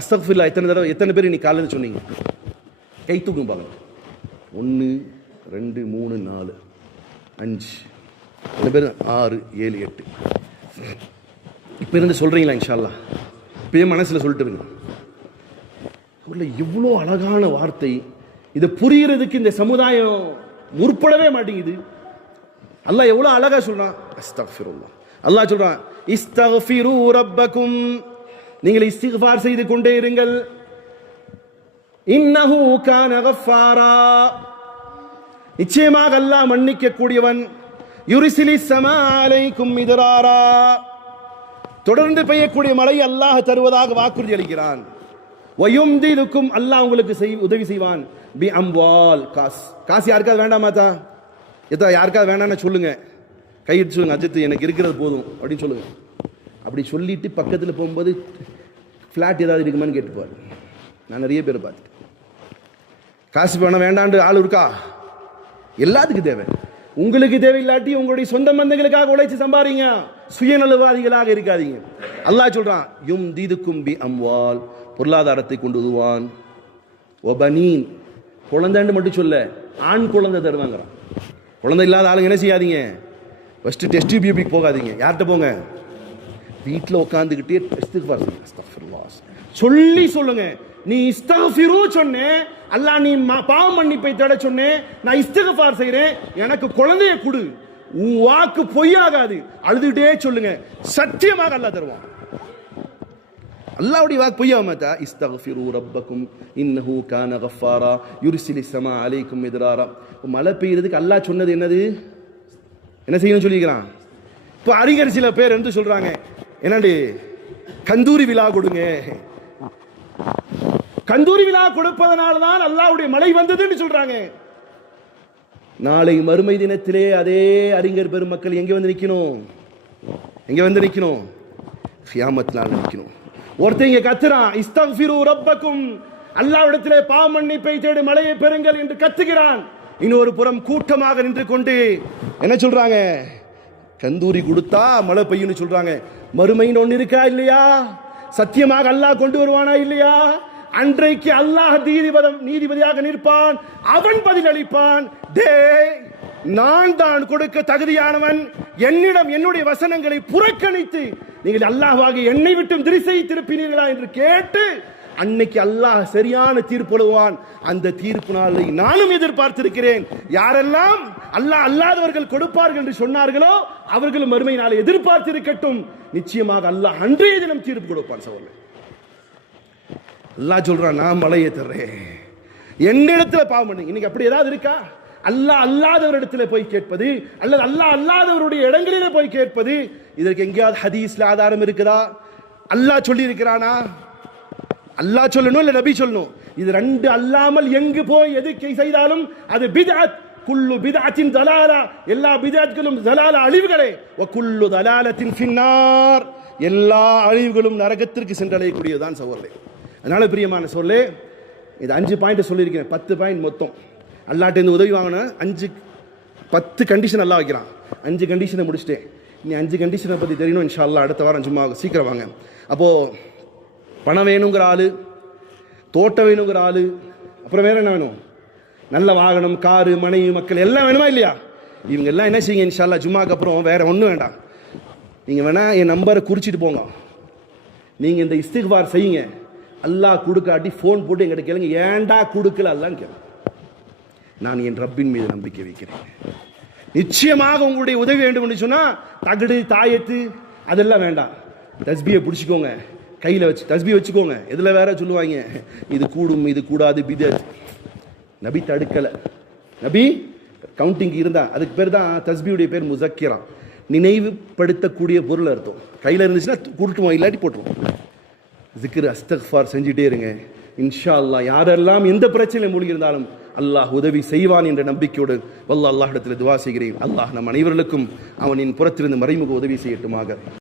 அஸ்தக்ஃபிருல்லாஹ் எத்தனை தடவை, எத்தனை பேர் நீ காலையில் சொன்னீங்க? கை தூக்கும் பாருங்க. 1 2 3 4 5 எத்தனை பேர்? 6 7 8. இப்போ இருந்து சொல்றீங்களா? இன்ஷா அல்லாஹ் இப்பயே மனசில் சொல்லிட்டு இருங்க. இவ்வளோ அழகான வார்த்தை, இதை புரியறதுக்கு இந்த சமுதாயம் முற்படவே மாட்டேங்குது. அல்லாஹ் எவ்வளோ அழகா சொல்றான். அஸ்தக்ஃபிருல்லாஹ். அல்லாஹ் சொல்றான், இஸ்தக்ஃபிரு ரப்பக்கும், நீங்கள் இஸ்திக்ஃபார் செய்து கொண்டே இருங்கள். இன்னஹு கான கஃபாரா, நிச்சயமாக அல்லாஹ் மன்னிக்க கூடியவன். யுர்சிலிஸ் ஸமா அலைக்கும் மித்ராரா, தொடர்ந்து பெய்யக்கூடிய மழை அல்லாஹ் தருவதாக வாக்குறுதி அளிக்கிறான். வயும்திலுக்கும், அல்லாஹ் உங்களுக்கு உதவி செய்வான். பி அம்வால், காசு யாருக்காவது வேண்டாமாத்தா? எதா யாருக்காவது வேண்டாம்னு சொல்லுங்க, கையிட்டு சொல்லுங்க, அஜித் எனக்கு இருக்கிறது போதும் அப்படின்னு சொல்லுங்க. அப்படி சொல்லிட்டு பக்கத்தில் போகும்போது ஃப்ளாட் ஏதாவது இருக்குமான்னு கேட்டுப்பாரு. நான் நிறைய பேர் பார்த்துட்டேன். காசு பணம் வேண்டாண்டு ஆள் இருக்கா? எல்லாத்துக்கும் தேவை. உங்களுக்கு தேவையில்லாட்டி உங்களுடைய சொந்த பந்தங்களுக்காக உழைச்சு சம்பாதிங்க, சுயநலவாதிகளாக இருக்காதீங்க. அல்லாஹ் சொல்றான், யும் தீதுக்கும் பி அம்வால், பொருளாதாரத்தை கொண்டு வருவான். ஒபனீன், குழந்தைன்னு மட்டும் சொல்ல, ஆண் குழந்தை தருவாங்கிறான். குழந்தை இல்லாத ஆளுங்க என்ன செய்யாதீங்க? ஃபர்ஸ்ட் டெஸ்ட் டியூபிக்கு போகாதீங்க. யார்கிட்ட போங்க? வீட்டில் உட்காந்துக்கிட்டே சொல்லி சொல்லுங்க. நீ இஸ்தக்ஃபிரு சொன்னே, அல்லாஹ் நீ பாவ மன்னிப்பை தேட சொன்னே, நான் இஸ்திக்ஃபார் செய்றேன், எனக்கு குழந்தைய கொடு. உன் வாக்கு பொய்யாகாது. அழுதுகிட்டே சொல்லுங்க, சத்தியமாக அல்லாஹ் தருவான். அல்லாஹ்வுடைய வாக்கு பொய்யாமத்தா. இஸ்தக்ஃபிரு ரப்பக்கும் இன்னஹு கான கஃபாரா யுர்சிலிஸ் ஸமா அலைக்கும் மித்ராரா. மழை பெய்யறதுக்கு அல்லாஹ் சொன்னது என்னது? என்ன செய்யணும்னு சொல்லிக்கிறான். இப்போ அறிஞர் சில பேர் வந்து சொல்றாங்க, என்னடி கந்தூரி விழா கொடுங்க. கந்தூரி விழா கொடுப்பதனால தான் அல்லாஹ்வுடைய மழை வந்ததுன்னு சொல்றாங்க. நாளை மறுமை தினத்திலே அதே அறிஞர் பெருமக்கள் எங்க வந்து நிக்கணும்? எங்க வந்து நிக்கணும்? கியாமத் நாள் நிக்கணும். ஒருத்தன் இங்க கத்துறான், இஸ்தக்ஃபிரு ரப்பக்கும், அல்லாஹ்விடத்திலே பாவ மன்னிப்பை தேடி மழையை பெறுங்கள் என்று கத்துகிறான். இன்னொரு புறம் கூட்டமாக நின்று கொண்டு என்ன சொல்றாங்க? கந்தூரி கொடுத்தா மழை பெய்யும்னு சொல்றாங்க. மறுமைன்னு ஒன்று இருக்கா இல்லையா? சத்தியமாக அல்லாஹ் கொண்டு வருவானா இல்லையா? அன்றைக்கு அல்லாஹ் நீதிபதியாக நிற்பான், அவன் பதில் அளிப்பான். நான் தான் கொடுக்க தகுதியானவன், என்னிடம் என்னுடைய வசனங்களை புறக்கணித்து நீங்கள் அல்லாஹ்வாக என்னை விட்டும் திசை திருப்பினீர்களா என்று கேட்டு அன்னைக்கு அல்லாஹ் சரியான தீர்ப்பு எழுவான். அந்த தீர்ப்பு நாளை நானும் எதிர்பார்த்திருக்கிறேன். யாரெல்லாம் அல்லாஹ் அல்லாதவர்கள் கொடுப்பார்கள் என்று சொன்னார்களோ அவர்களும் மறுமை நாளை எதிர்பார்த்திருக்கட்டும். நிச்சயமாக அல்லாஹ் அன்றைய தினம் தீர்ப்பு கொடுப்பான். சகோதரர்களே, அல்லாஹ் சொல்றான், நான் மழையை தர்றேன், என்னிடத்துல பாவம் பண்ணு. இன்னைக்கு அப்படி ஏதாவது இருக்கா? அல்லாஹ் அல்லாதவரிடத்துல போய் கேட்பது, அல்லது அல்லாஹ் அல்லாதவருடைய இடங்களிலே போய் கேட்பது, இதற்கு எங்கேயாவது ஹதீஸ்ல ஆதாரம் இருக்குதா? அல்லாஹ் சொல்லி இருக்கிறானா? அல்லாஹ் சொல்லணும் இல்ல நபி சொல்லணும்? இது ரெண்டு அல்லாமல் எங்கு போய் எது செய்தாலும் அது பித்அத். குல்லு பித்அத்தின் தலாலா, எல்லா பித்அத்களும் தலாலா, அழிவுகளே. வ குல்லு தலாலத்தின் ஃபின்னார், எல்லா அழிவுகளும் நரகத்திற்கு சென்றடையக்கூடியதுதான் சகோதரர்களே. அதனால பிரியமான சொல்லே, இது 5 பாயிண்ட் சொல்லியிருக்கிறேன், 10 பாயிண்ட் மொத்தம். அல்லாஹ்ட்ட இருந்து உதவி வாங்கின 5 10 கண்டிஷன் எல்லாம் வைக்கிறான். 5 கண்டிஷனை முடிச்சுட்டேன். நீ 5 கண்டிஷனை பற்றி தெரியணும் இன்ஷா அல்லாஹ். அடுத்த வாரம் சும்மா சீக்கிரம் வாங்க. அப்போது பணம் வேணுங்கிற ஆள், தோட்டம் வேணுங்கிற ஆள், அப்புறம் வேறு என்ன வேணும்? நல்ல வாகனம், காரு, மனைவி, மக்கள் எல்லாம் வேணுமா இல்லையா? இவங்க எல்லாம் என்ன செய்யுங்க இன்ஷா அல்லாஹ் ஜும்மாக்கு அப்புறம் வேறு ஒன்றும் வேண்டாம். நீங்கள் வேணால் என் நம்பரை குறிச்சிட்டு போங்க. நீங்கள் இந்த இஸ்திக்பார் செய்யுங்க. அல்லாஹ் கொடுக்காட்டி ஃபோன் போட்டு எங்கிட்ட கேளுங்க, ஏன்டா கொடுக்கல அல்லான்னு கேளுங்க. நான் என் ரப்பின் மீது நம்பிக்கை வைக்கிறேன். நிச்சயமாக உங்களுடைய உதவி வேண்டும் என்று சொன்னால் தகடு, தாயத்து அதெல்லாம் வேண்டாம். தஸ்பியை பிடிச்சிக்கோங்க, கையில் வச்சு தஸ்பி வச்சுக்கோங்க. இதில் வேற சொல்லுவாங்க இது கூடும் இது கூடாது பிதத். நபி தடுக்கலை. நபி கவுண்டிங் இருந்தா அதுக்கு பேர் தான் தஸ்பியுடைய பேர் முஸக்கிரா, நினைவுபடுத்தக்கூடிய பொருள் அர்த்தம். கையில் இருந்துச்சுன்னா கூட்டுவோம், இல்லாட்டி போட்டுருவோம். ஜிக்ர் அஸ்தக்ஃபார் செஞ்சுட்டே இருங்க. இன்ஷா அல்லாஹ் யாரெல்லாம் எந்த பிரச்சனையில் மூழ்கி இருந்தாலும் அல்லாஹ் உதவி செய்வான் என்ற நம்பிக்கையோடு வல்ல அல்லாஹ்விடத்தில் துவா செய்கிறேன். அல்லாஹ் நம் அனைவர்களுக்கும் அவனின் புறத்திலிருந்து மறைமுக உதவி செய்யட்டுமாக.